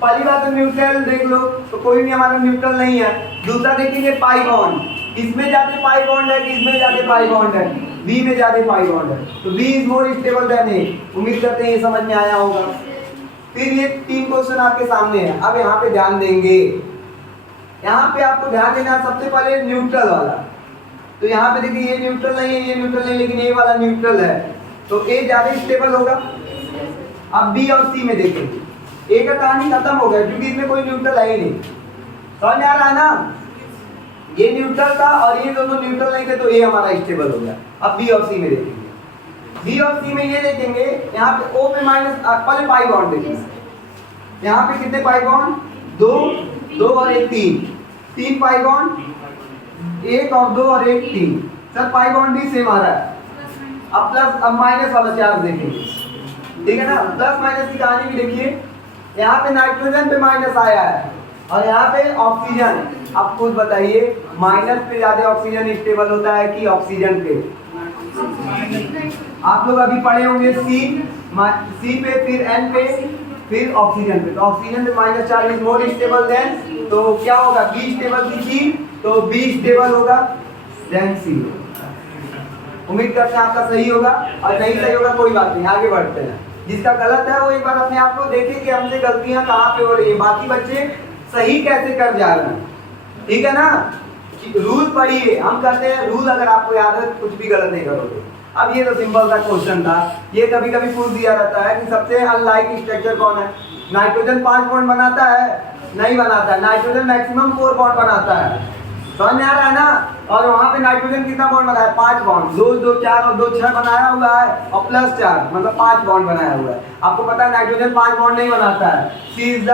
पहली बात तो न्यूट्रल देख लो, तो कोई भी हमारा न्यूट्रल नहीं है। दूसरा देखेंगे पाई बॉन्ड, इसमें ज्यादा पाई बॉन्ड है कि इसमें ज्यादा पाई बॉन्ड है? बी में ज्यादा पाई बॉन्ड है, तो B is more stable than A. उम्मीद करते हैं ये समझ में आया होगा। फिर ये 3 क्वेश्चन आपके सामने है। अब यहाँ पे ध्यान देंगे, यहाँ पे आपको ध्यान देना है सबसे पहले न्यूट्रल वाला। तो यहाँ पे देखिए ये न्यूट्रल नहीं है, ये न्यूट्रल नहीं, लेकिन ये वाला न्यूट्रल है, तो ए ज्यादा स्टेबल होगा। अब बी और सी में देखेंगे, ए का कहानी खत्म हो गया क्योंकि इसमें कोई न्यूट्रल है ही नहीं। समझ में आ रहा है ना? ये न्यूट्रल था और ये दोनों न्यूट्रल नहीं थे, तो ए हमारा स्टेबल हो गया। अब बी और सी में देखेंगे, बी और सी में ये देखेंगे, यहाँ पे ओ पे माइनस, पहले पाई बॉन्ड देखेंगे। यहाँ पे कितने पाई बॉन्ड? 2 और 1 3 पाई बॉन्ड, 1 और 2 और 1 3। सर पाई बॉन्ड भी सेम आ रहा है। अब प्लस, अब माइनस वाला चार्ज देखेंगे, ठीक है ना? प्लस माइनस की कहानी भी देखिए, यहाँ पे नाइट्रोजन पे माइनस आया है और यहाँ पे ऑक्सीजन। आप खुद बताइए माइनस पे ज्यादा ऑक्सीजन स्टेबल होता है कि ऑक्सीजन पे? आप लोग अभी पढ़े होंगे सी पे, फिर एन पे, फिर ऑक्सीजन पे। तो ऑक्सीजन पे minus charge is more stable then, तो क्या होगा? बी स्टेबल की सी, तो बी स्टेबल होगा देन सी। उम्मीद करते हैं आपका सही होगा, और नहीं सही होगा कोई बात नहीं, आगे बढ़ते हैं। जिसका गलत है वो एक बार अपने आप को देखे कि हमसे गलतियां कहाँ पे हो रही है, बाकी बच्चे सही कैसे कर जा रहे हैं, ठीक है ना? रूल पढ़िए, हम कहते हैं रूल अगर आपको याद है कुछ भी गलत नहीं करोगे। अब ये तो सिंपल सा क्वेश्चन था, ये कभी कभी पूछ दिया जाता है कि सबसे अनलाइक स्ट्रक्चर कौन है? नाइट्रोजन 5 बॉन्ड बनाता है? नहीं बनाता है। नाइट्रोजन मैक्सिमम 4 बॉन्ड बनाता है, समझ में आ रहा है ना? और वहाँ पे नाइट्रोजन कितना बॉन्ड बनाया है? 5 बॉन्ड, 2 2 4 और 2 6 बनाया हुआ है, और प्लस 4 मतलब 5 बॉन्ड बनाया हुआ है। आपको पता है नाइट्रोजन 5 बॉन्ड नहीं बनाता है, सी इज द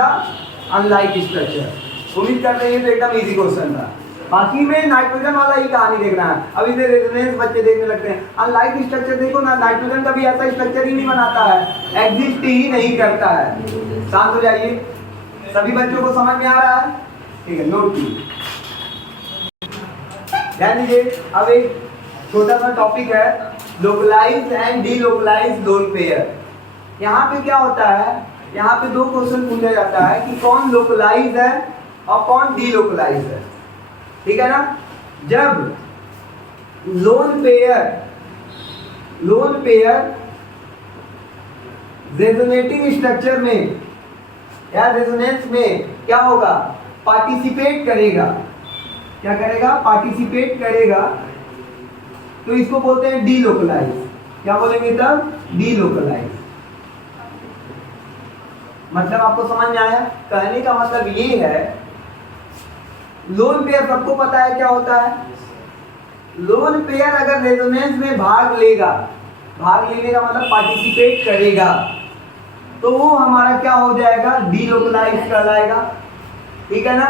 अनलाइक स्ट्रक्चर। उम्मीद करते हैं तो एकदम इजी क्वेश्चन था। बाकी में नाइट्रोजन वाला ही कहानी देखना है। अभी से रेजोनेंस बच्चे देखने लगते हैं, अनलाइक स्ट्रक्चर देखो ना, नाइट्रोजन का भी ऐसा स्ट्रक्चर ही नहीं बनाता है, एग्जिस्ट ही नहीं करता है। शांत हो जाइए, सभी बच्चों को समझ में आ रहा है? ठीक है, नोट कीजिए, ध्यान दीजिए। अब एक छोटा सा टॉपिक है, localised and delocalised lone pair. यहाँ पे क्या होता है, यहाँ पे 2 क्वेश्चन पूछा जाता है कि कौन लोकलाइज है और कौन डीलोकलाइज है, ठीक है ना? जब lone pair lone pair resonating structure में या रेजोनेंस में क्या होगा, पार्टिसिपेट करेगा। क्या करेगा, पार्टिसिपेट करेगा, तो इसको बोलते हैं डीलोकलाइज। क्या बोलेंगे तब, डीलोकलाइज। मतलब आपको समझ में आया? कहने का मतलब ये है, लोन पेयर सबको पता है क्या होता है। लोन पेयर अगर रेजोनेंस में भाग लेगा, भाग लेने का मतलब पार्टिसिपेट करेगा, तो वो हमारा क्या हो जाएगा, डीलोकलाइज कहलाएगा। ठीक है ना।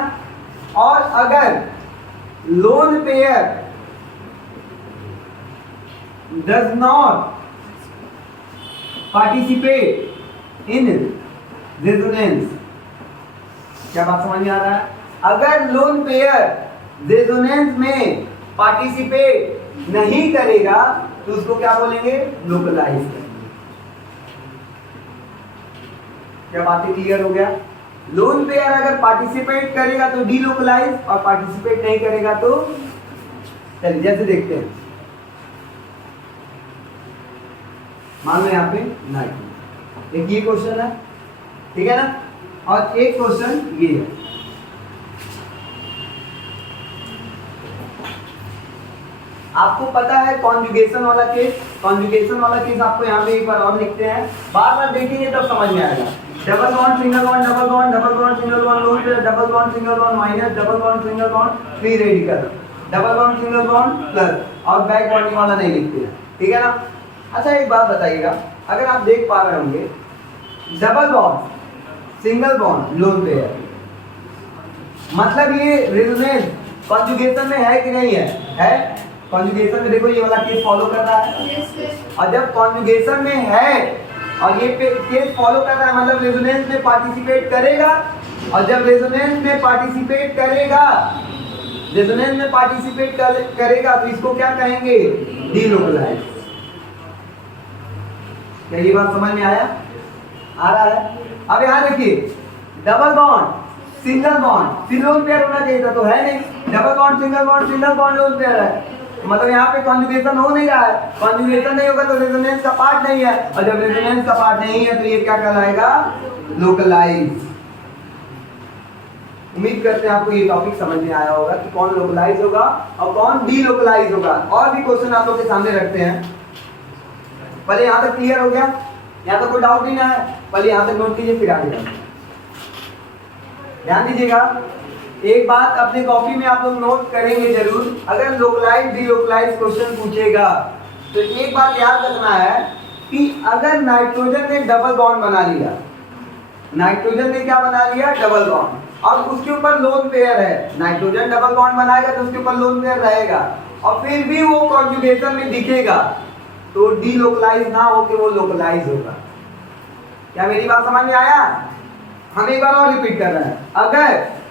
और अगर lone pair does not participate in resonance, क्या बात समझ में आ रहा है? अगर लोन पेयर रेजोनेंस में पार्टिसिपेट नहीं करेगा तो उसको क्या बोलेंगे, लोकलाइज करेंगे। क्या बातें क्लियर हो गया? लोन पेयर अगर पार्टिसिपेट करेगा तो डीलोकलाइज, और पार्टिसिपेट नहीं करेगा तो, चलिए जैसे देखते हैं, मान लो यहाँ पे नहीं, एक ये क्वेश्चन है, ठीक है ना, और एक क्वेश्चन ये है। आपको पता है कॉन्जुगेशन वाला केस, कॉन्जुगेशन वाला केस आपको यहाँ पे एक बार और लिखते हैं, बार बार देखेंगे तब समझ में आएगा। Double bond single bond, double bond, double bond single bond, lone pair, double bond single bond minus, double bond single bond free radical, double bond single bond plus, और बैक बॉन्डिंग वाला नहीं लिखते हैं। ठीक है ना। अच्छा एक बात बताइएगा, अगर आप देख पा रहे होंगे double bond single bond lone pair, मतलब ये रेजोनेंस कॉन्जुगेशन में है कि नहीं है? है। कॉन्जुगेशन में देखो ये वाला केस फॉलो कर रहा है, और जब कॉन्जुगेशन में है और ये केस फॉलो कर रहा है मतलब रेजोनेंस में पार्टिसिपेट करेगा, और जब रेजोनेंस में पार्टिसिपेट करेगा, रेजोनेंस में पार्टिसिपेट करेगा तो इसको क्या कहेंगे, डीलोकलाइज। क्या ये बात समझ में आया? आ रहा है? अब यहाँ देखिए, डबल बॉन्ड सिंगल बॉन्ड फिर लोन पेयर होना चाहिए था, तो है नहीं। Double bond single bond lone pair है, मतलब यहाँ पे कॉन्जुगेशन हो नहीं रहा है। कॉन्जुगेशन नहीं होगा तो रेजोनेंस का पार्ट नहीं है, और जब रेजोनेंस का पार्ट नहीं है तो ये क्या कहलाएगा, लोकलाइज। उम्मीद करते हैं आपको ये टॉपिक समझ में आया होगा कि कौन लोकलाइज होगा और कौन डीलोकलाइज होगा। और भी क्वेश्चन आप लोग के सामने रखते हैं। पहले यहाँ तक क्लियर हो गया? यहाँ तक कोई डाउट नहीं ना है? पहले यहाँ तक नोट कीजिए, फिर आगे बढ़ते हैं। ध्यान दीजिएगा, एक बात अपने कॉपी में आप लोग नोट करेंगे जरूर, अगर लोकलाइज डीलोकलाइज क्वेश्चन पूछेगा तो एक बात याद रखना है कि अगर नाइट्रोजन ने डबल बॉन्ड बना लिया, नाइट्रोजन ने क्या बना लिया, डबल बॉन्ड, और उसके ऊपर लोन पेयर है, नाइट्रोजन डबल बॉन्ड बनाएगा तो उसके ऊपर लोन पेयर रहेगा, और फिर भी वो कॉन्जुगेशन में दिखेगा तो डीलोकलाइज ना होके वो लोकलाइज होगा। क्या मेरी बात समझ में आया? हम एक बार और रिपीट कर रहे हैं, अगर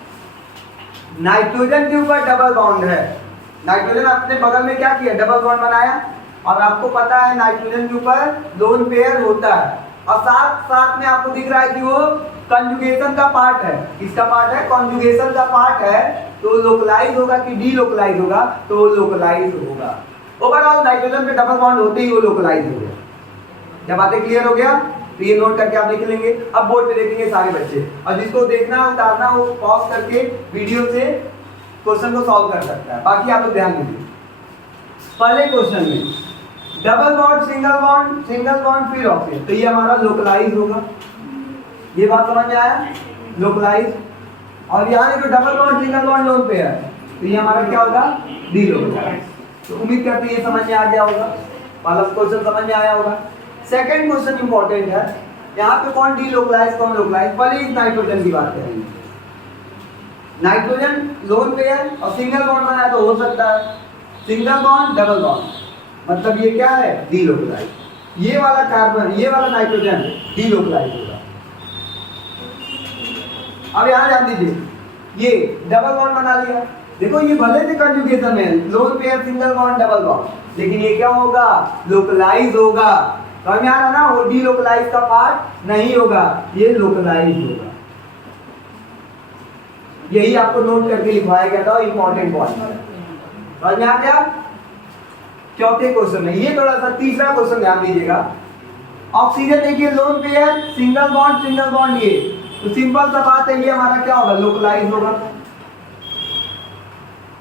नाइट्रोजन के ऊपर डबल बॉन्ड है, नाइट्रोजन अपने बगल में क्या किया, डबल बॉन्ड बनाया, और आपको पता है नाइट्रोजन के ऊपर लोन पेयर होता है, और साथ साथ में आपको दिख रहा है कि वो कंजुगेशन का पार्ट है। किसका पार्ट है? कंजुगेशन का पार्ट है, तो लोकलाइज होगा कि डीलोकलाइज होगा, तो वो लोकलाइज होगा। ओवरऑल नाइट्रोजन पे डबल बॉन्ड होते ही वो लोकलाइज हो गया। क्या बातें क्लियर हो गया? तो ये नोट करके आप लिख लेंगे। अब बोर्ड पे देखेंगे सारे बच्चे, और जिसको देखना है उतारना वो पॉज करके वीडियो से क्वेश्चन को सॉल्व कर सकता है। बाकी आप लोग ध्यान दीजिए। पहले क्वेश्चन में डबल बॉन्ड सिंगल बॉन्ड फिर ऑक्सीजन, तो ये हमारा लोकलाइज होगा। ये बात समझ में आया? लोकलाइज। और यहाँ जो double bond single bond lone pair है, तो ये हमारा क्या होगा, डीलोकलाइज। तो उम्मीद करते हैं ये समझ में आ गया होगा, मतलब क्वेश्चन समझ में आया होगा। सेकंड क्वेश्चन इंपॉर्टेंट है, यहाँ पे कौन डीलोकलाइज कौन लोकलाइज। पहले इस नाइट्रोजन की बात करेंगे। नाइट्रोजन लोन पेयर और सिंगल बॉन्ड बनाया तो हो सकता है सिंगल बॉन्ड डबल बॉन्ड, मतलब ये क्या है, डीलोकलाइज। ये वाला कार्बन, ये वाला नाइट्रोजन डीलोकलाइज होगा। अब यहाँ ध्यान दीजिए, ये डबल बॉन्ड बना लिया, देखो ये भले से कंजुगेशन में lone pair single bond double bond, लेकिन ये क्या होगा, लोकलाइज होगा। समझ में आ रहा ना, वो डीलोकलाइज का पार्ट नहीं होगा, ये लोकलाइज होगा। यही आपको नोट करके लिखवाया गया था, इंपॉर्टेंट पॉइंट। समझ में आ गया? चौथे क्वेश्चन में। ये थोड़ा सा तीसरा क्वेश्चन ध्यान दीजिएगा। ऑक्सीजन देखिए लोन पेयर सिंगल बॉन्ड ये, तो सिंपल सा बात है, ये हमारा क्या होगा, लोकलाइज होगा,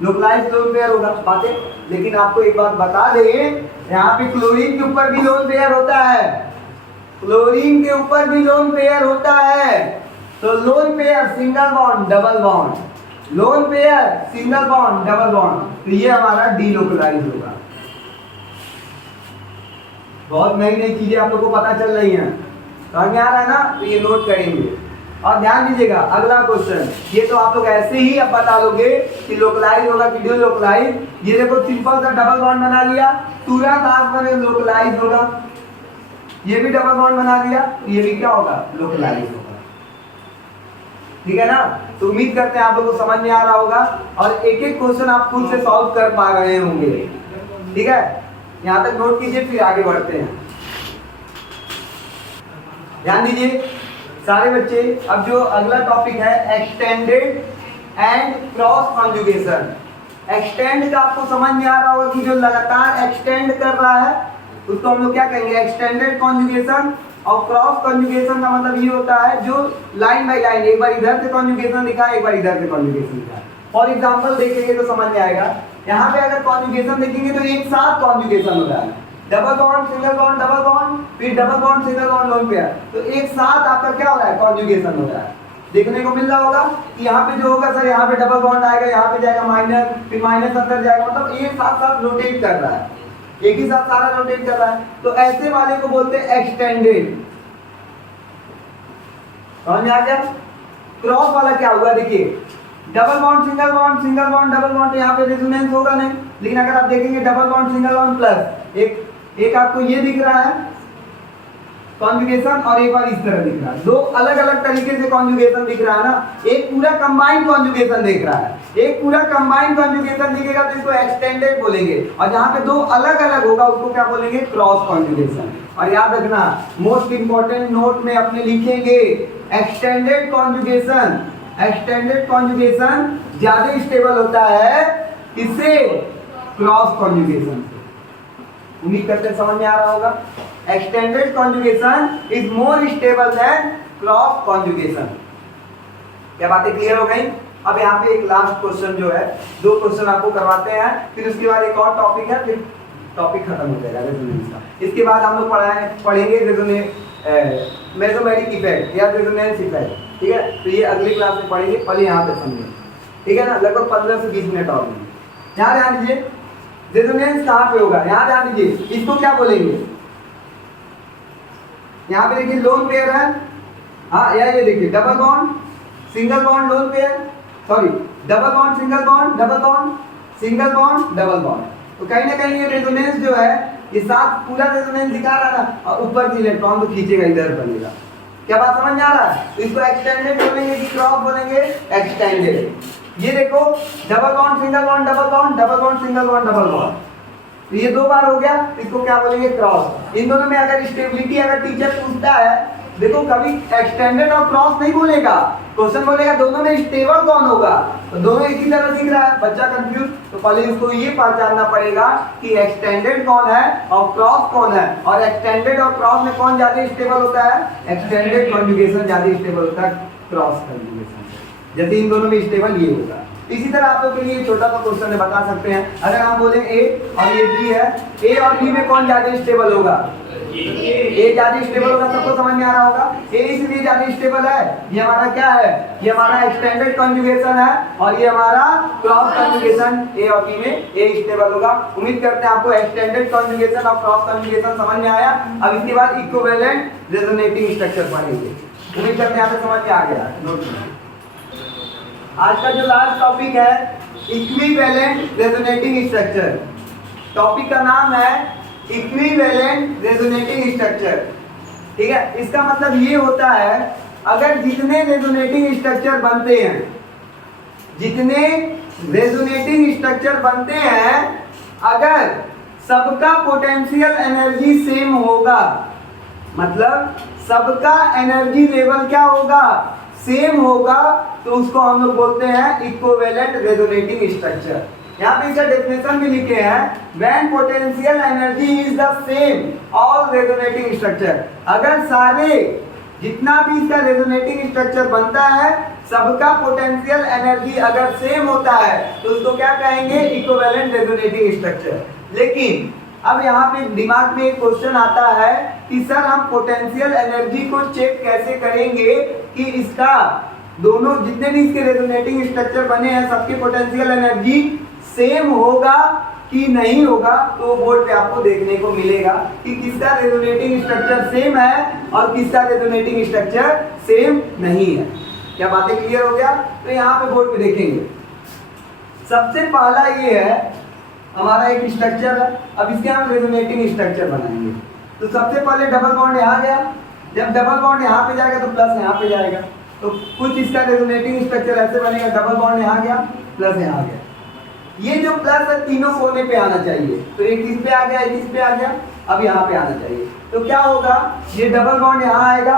लोकलाइज लोन पेयर होगा बातें। लेकिन आपको एक बात बता दें, यहाँ पे क्लोरीन के ऊपर भी लोन पेयर होता है, क्लोरीन के ऊपर भी लोन पेयर होता है। तो lone pair single bond double bond, lone pair single bond double bond, तो ये हमारा डीलोकलाइज होगा। बहुत नई नई चीजें आप लोगों को पता चल रही हैं, समझ में आ रहा है ना, तो ये नोट करेंगे। और ध्यान दीजिएगा अगला क्वेश्चन, ये तो आप लोग ऐसे ही अब बता लोगे कि लोकलाइज होगा कि डीलोकलाइज। ये देखो सिंपल सा डबल बॉन्ड बना लिया, तुरंत आप में लोकलाइज होगा। ये भी डबल बॉन्ड बना दिया, ये भी क्या होगा, लोकलाइज होगा। ठीक है ना। तो उम्मीद करते हैं आप लोगों को समझ में आ रहा होगा और एक एक क्वेश्चन आप खुद से सॉल्व कर पा रहे होंगे। ठीक है, यहां तक नोट कीजिए, फिर आगे बढ़ते हैं। ध्यान दीजिए सारे बच्चे, अब जो अगला टॉपिक है extended and cross conjugation. Extend का आपको समझ में आ रहा होगा कि जो लगातार एक्सटेंड कर रहा है उसको हम लोग क्या कहेंगे, एक्सटेंडेड कॉन्जुगेशन। और क्रॉस कॉन्जुगेशन का मतलब ये होता है जो लाइन बाय लाइन, एक बार इधर से कॉन्जुगेशन लिखा है, एक बार इधर से कॉन्जुगेशन लिखा है। फॉर एग्जांपल देखेंगे तो समझ में आएगा। यहाँ पे अगर कॉन्जुगेशन देखेंगे तो एक साथ कॉन्जुगेशन हो रहा है, double bond single bond double bond, फिर double bond single bond lone pair, तो एक साथ आपका क्या हो रहा है, कॉन्जुगेशन हो रहा है। देखने को मिल रहा होगा कि यहाँ पे जो होगा सर, यहाँ पे डबल बॉन्ड आएगा, यहाँ पे जाएगा माइनस, फिर माइनस अंदर जाएगा, मतलब एक साथ साथ रोटेट कर रहा है, एक ही साथ सारा रोटेट कर रहा है। तो ऐसे वाले को बोलते हैं एक्सटेंडेड। समझ में आ गया। क्रॉस वाला क्या हुआ, देखिए double bond single bond double bond, यहाँ पे रेजोनेंस होगा नहीं। लेकिन अगर आप देखेंगे double bond single bond plus एक आपको ये दिख रहा है कॉन्जुगेशन, और एक बार इस तरह दिख रहा है। दो अलग अलग तरीके से कॉन्जुगेशन दिख रहा है ना, एक पूरा कंबाइंड कॉन्जुगेशन दिख रहा है, एक पूरा कंबाइंड कॉन्जुगेशन दिखेगा तो इसको एक्सटेंडेड बोलेंगे। और जहाँ पे दो अलग अलग होगा उसको क्या बोलेंगे, क्रॉस कॉन्जुगेशन। और याद रखना मोस्ट इंपॉर्टेंट नोट में अपने लिखेंगे एक्सटेंडेड कॉन्जुगेशन। एक्सटेंडेड कॉन्जुगेशन ज्यादा स्टेबल होता है किससे, क्रॉस कॉन्जुगेशन से। उम्मीद करते हैं समझ में आ रहा होगा। Extended conjugation is more stable then cross conjugation. क्या बातें क्लियर हो गई। अब यहाँ पे एक लास्ट क्वेश्चन जो है, दो क्वेश्चन आपको करवाते हैं, फिर उसके बाद एक और टॉपिक है, फिर टॉपिक खत्म हो जाएगा रेजोनेंस का। इसके बाद हम लोग पढ़ेंगे मेसोमेरिक इफेक्ट या रेजोनेंस इफेक्ट। ठीक है, तो ये अगली क्लास में पढ़ेंगे, पहले यहाँ पे समझें। ठीक है ना, लगभग 15 से 20 मिनट और लेंगे। यहाँ ध्यान दीजिए रेजोनेंस कहाँ पे होगा, यहाँ ध्यान दीजिए, इसको क्या बोलेंगे। यहाँ पे देखिए लोन पेयर है, हाँ या ये देखिए double bond single bond lone pair, sorry double bond single bond double bond single bond double bond. तो कहीं ना कहीं ये रेजोनेंस जो है ये साथ पूरा रेजोनेंस दिखा रहा था, और ऊपर भी इलेक्ट्रॉन तो खींचेगा, इधर बनेगा। क्या बात समझ में आ रहा है। तो इसको एक्सटेंडेड बोलेंगे कि क्रॉस बोलेंगे, एक्सटेंडेड। ये देखो double bond single bond double bond double bond single bond double bond, तो ये दो बार हो गया, इसको क्या बोलेंगे, क्रॉस। इन दोनों में अगर स्टेबिलिटी अगर टीचर पूछता है, देखो कभी एक्सटेंडेड और क्रॉस नहीं बोलेगा, क्वेश्चन बोलेगा दोनों में स्टेबल कौन होगा। तो दोनों एक ही तरह दिख रहा है, बच्चा कंफ्यूज, तो पहले इसको ये पहचानना पड़ेगा कि एक्सटेंडेड कौन है और क्रॉस कौन है, और एक्सटेंडेड और क्रॉस में कौन ज्यादा स्टेबल होता है, एक्सटेंडेड कॉन्जुगेशन ज्यादा स्टेबल होता है क्रॉस कॉन्जुगेशन। जैसे इन दोनों में स्टेबल ये होगा। इसी तरह आप लोग के लिए छोटा सा क्वेश्चन है, बता सकते हैं, अगर हम बोले ए और ये बी है, ए और बी में कौन ज्यादा स्टेबल होगा, ए ज्यादा स्टेबल होगा, सबको समझ में आ रहा होगा। ए इसलिए ज्यादा स्टेबल है, ये हमारा क्या है, ये हमारा एक्सटेंडेड कॉन्जुगेशन है, और ये हमारा क्रॉस कॉन्जुगेशन। ए और बी में ए स्टेबल होगा। उम्मीद करते हैं आपको एक्सटेंडेड कॉन्जुगेशन और क्रॉस कॉन्जुगेशन समझ में आया। अब इसके बाद इक्विवेलेंट रेजोनेटिंग स्ट्रक्चर पढ़ेंगे। उम्मीद करते हैं आपको समझ में आ गया। आज का जो लास्ट टॉपिक है इक्विवेलेंट रेजोनेटिंग स्ट्रक्चर। टॉपिक का नाम है इक्विवेलेंट रेजोनेटिंग स्ट्रक्चर। ठीक है, इसका मतलब ये होता है अगर जितने रेजोनेटिंग स्ट्रक्चर बनते हैं, जितने रेजोनेटिंग स्ट्रक्चर बनते हैं, अगर सबका पोटेंशियल एनर्जी सेम होगा, मतलब सबका एनर्जी लेवल क्या होगा, सेम होगा, तो उसको हम लोग बोलते हैं इक्विवेलेंट रेजोनेटिंग स्ट्रक्चर। यहाँ पे इसका डेफिनेशन भी लिखे हैं, when potential energy is the same all resonating structure. अगर सारे जितना भी इसका रेजोनेटिंग स्ट्रक्चर बनता है सबका पोटेंशियल एनर्जी अगर सेम होता है तो उसको क्या कहेंगे, इक्विवेलेंट रेजोनेटिंग स्ट्रक्चर। लेकिन अब यहाँ पे दिमाग में एक क्वेश्चन आता है कि सर हम पोटेंशियल एनर्जी को चेक कैसे करेंगे कि इसका दोनों जितने भी इसके रेजोनेटिंग स्ट्रक्चर बने हैं सबके पोटेंशियल एनर्जी सेम होगा कि नहीं होगा। तो बोर्ड पे आपको देखने को मिलेगा कि किसका रेजोनेटिंग स्ट्रक्चर सेम है और किसका रेजोनेटिंग स्ट्रक्चर सेम नहीं है। क्या बातें क्लियर हो गया? तो यहाँ पे बोर्ड पे देखेंगे, सबसे पहला ये है हमारा एक स्ट्रक्चर है, अब इसके हम रेजोनेटिंग स्ट्रक्चर बनाएंगे। तो सबसे पहले डबल बॉन्ड यहाँ गया, जब डबल बॉन्ड यहाँ पे जाएगा तो प्लस यहाँ पे जाएगा, तो कुछ इसका रेजोनेटिंग स्ट्रक्चर ऐसे बनेगा, डबल बॉन्ड यहाँ गया प्लस यहाँ गया। ये जो प्लस है तीनों कोने पे आना चाहिए, तो एक इस पे आ गया एक इस पे आ गया, अब यहाँ पे आना चाहिए। तो क्या होगा, ये डबल बॉन्ड यहाँ आएगा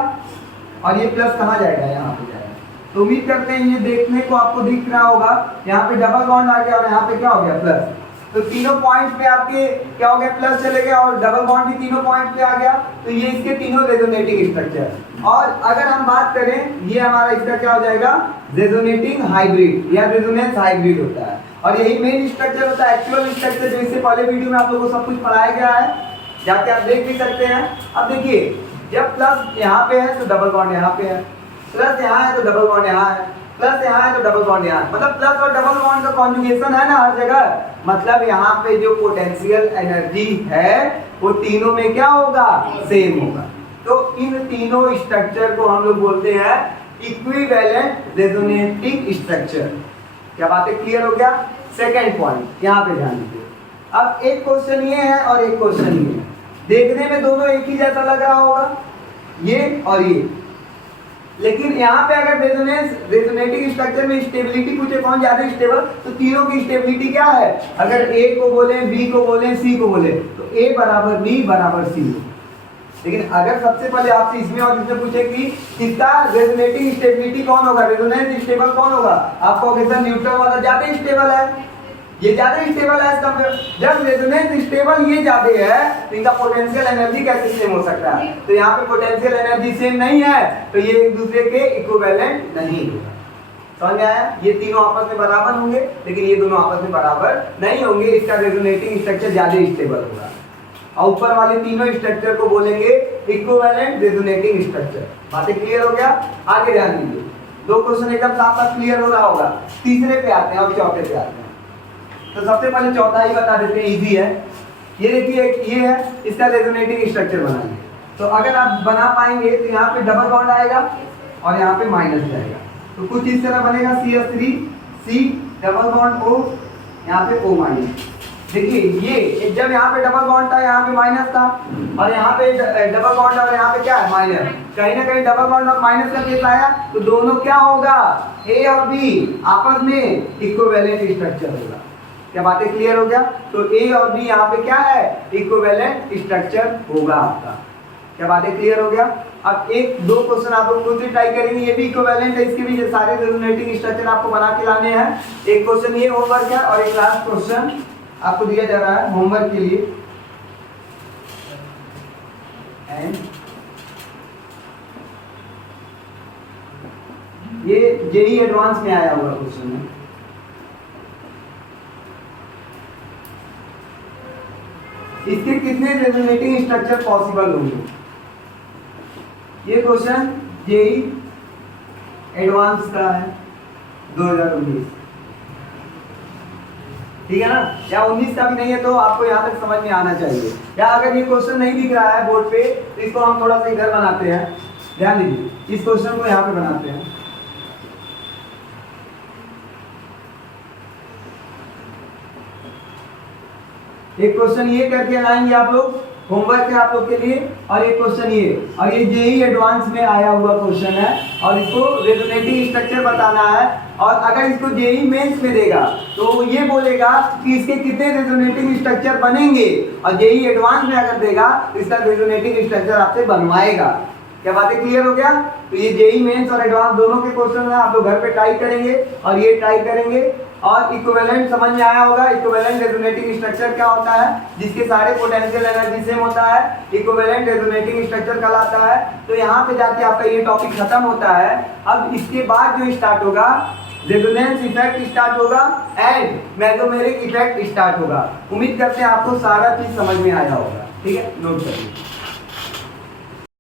और ये प्लस कहाँ जाएगा, यहाँ पे जाएगा। तो उम्मीद करते हैं ये देखने को आपको दिख रहा होगा, यहाँ पे डबल बॉन्ड आ गया और यहाँ पे क्या हो गया प्लस। तो तीनों पॉइंट पे आपके क्या हो गया, प्लस चले गया और डबल बॉन्ड भी तीनों पॉइंट पे आ गया। तो ये इसके तीनों रेजोनेटिंग स्ट्रक्चर। और अगर हम बात करें ये हमारा इसका क्या हो जाएगा, रेजोनेटिंग हाइब्रिड या रेजोनेंस हाइब्रिड होता है। और यही मेन स्ट्रक्चर होता है, एक्चुअल स्ट्रक्चर जो इससे पहले वीडियो में आप लोगों को सब कुछ पढ़ाया गया है, जाके आप देख भी सकते हैं। अब देखिए जब प्लस यहाँ पे है तो डबल बॉन्ड यहाँ पे है, प्लस यहाँ है तो डबल बॉन्ड यहाँ है, प्लस यहाँ है तो डबल बॉन्ड यहाँ, मतलब प्लस और डबल बॉन्ड का कॉन्जुगेशन है ना हर जगह। मतलब यहाँ पे जो पोटेंशियल एनर्जी है वो तीनों में क्या होगा, सेम होगा। तो इन तीनों स्ट्रक्चर को हम लोग बोलते हैं इक्विवेलेंट रेजोनेटिंग स्ट्रक्चर। क्या बातें क्लियर हो गया? सेकेंड पॉइंट यहाँ पे ध्यान दीजिए। अब एक क्वेश्चन ये है और एक क्वेश्चन ये है, देखने में दोनों एक ही जैसा लग रहा होगा, ये और ये, लेकिन यहाँ पे अगर रेजोनेटिंग स्ट्रक्चर में स्टेबिलिटी पूछे कौन ज्यादा स्टेबल, तो तीनों की स्टेबिलिटी क्या है, अगर ए को बोले, बी को बोले, सी को बोले तो ए बराबर बी बराबर सी। लेकिन अगर सबसे पहले आपसे इसमें और इसमें पूछे कि किसका रेजोनेटिंग स्टेबिलिटी कौन होगा, रेजोनेंस स्टेबल कौन होगा, आपको कहेगा न्यूट्रल वाला ज्यादा स्टेबल है, ये ज्यादा स्टेबल है। जब रेजोनेंस स्टेबल ये ज्यादा है तो इनका पोटेंशियल एनर्जी कैसे सेम हो सकता है? तो यहाँ पे पोटेंशियल एनर्जी सेम नहीं है तो ये एक दूसरे के इक्विवेलेंट नहीं होगा। समझ में आया? ये तीनों आपस में बराबर होंगे लेकिन ये दोनों आपस में बराबर नहीं होंगे, इसका रेजोनेटिंग स्ट्रक्चर ज्यादा स्टेबल होगा। और ऊपर वाले तीनों स्ट्रक्चर को बोलेंगे इक्विवेलेंट रेजोनेटिंग स्ट्रक्चर। बातें क्लियर हो गया? आगे ध्यान दीजिए, दो क्वेश्चन एकदम साफ साफ क्लियर हो रहा होगा। तीसरे पे आते हैं, अब चौथे पे आते हैं। तो सबसे पहले चौथा ही बता देते हैं, इजी है। ये देखिए ये है, इसका रेजोनेटिंग स्ट्रक्चर बनाएंगे। तो अगर आप बना पाएंगे तो यहाँ पे डबल बॉन्ड आएगा और यहाँ पे माइनस जाएगा, तो कुछ इस तरह बनेगा CH3 C double bond O, यहाँ पे O माइनस। देखिए ये जब यहाँ पे डबल बॉन्ड था यहाँ पे माइनस था और यहाँ पे डबल बॉन्ड और यहाँ पे क्या है, माइनस। कहीं ना कहीं डबल बॉन्ड और माइनस का केस आया तो दोनों क्या होगा, A और B आपस में इक्विवेलेंट स्ट्रक्चर होगा। क्या बातें क्लियर हो गया? तो ए और बी यहाँ पे क्या है, इक्विवेलेंट स्ट्रक्चर होगा आपका। क्या बातें क्लियर हो गया? अब एक दो क्वेश्चन आप लोग खुद से ट्राई करेंगे, ये भी इक्विवेलेंट है, इसके भी सारे रेजोनेटिंग स्ट्रक्चर आपको बना के लाने हैं। एक क्वेश्चन ये होमवर्क है और एक लास्ट क्वेश्चन आपको दिया जा रहा है होमवर्क के लिए। एंड ये जेईई एडवांस में आया हुआ क्वेश्चन है। इसके कितने रेजोनेटिंग स्ट्रक्चर पॉसिबल होंगे? ये क्वेश्चन जेईई एडवांस का है 2019, ठीक है ना? या 19 का भी नहीं है तो आपको यहाँ तक समझ में आना चाहिए। या अगर ये क्वेश्चन नहीं दिख रहा है बोर्ड पे तो इसको हम थोड़ा सा इधर बनाते हैं। ध्यान दीजिए, इस क्वेश्चन को यहाँ पे बनाते हैं। एक क्वेश्चन ये करके लाएंगे आप लोग, होमवर्क है आप लोग के लिए, और एक क्वेश्चन ये, और ये जेईई एडवांस में आया हुआ क्वेश्चन है और इसको रेजोनेटिंग स्ट्रक्चर बताना है। और अगर इसको जेईई मेंस में देगा तो ये बोलेगा कि इसके कितने रेजोनेटिंग स्ट्रक्चर बनेंगे, और जेईई एडवांस में अगर देगा तो इसका रेजोनेटिंग स्ट्रक्चर आपसे बनवाएगा। क्या बातें क्लियर हो गया? तो ये जेई मेंस और एडवांस दोनों के क्वेश्चन है, आप लोग घर पे ट्राई करेंगे और ये ट्राई करेंगे। और इक्विवेलेंट समझ में आया होगा, इक्विवेलेंट रेजोनेटिंग स्ट्रक्चर क्या होता है, जिसके सारे पोटेंशियल एनर्जी सेम होता है, इक्विवेलेंट रेजोनेटिंग स्ट्रक्चर कहलाता है। तो यहाँ पे जाके आपका ये टॉपिक खत्म होता है। अब इसके बाद जो स्टार्ट होगा, रेजोनेंस इफेक्ट स्टार्ट होगा एंड मैग्नेटोमेरिक इफेक्ट स्टार्ट होगा। उम्मीद करते हैं आपको सारा चीज समझ में आया होगा। ठीक है, नोट करिए।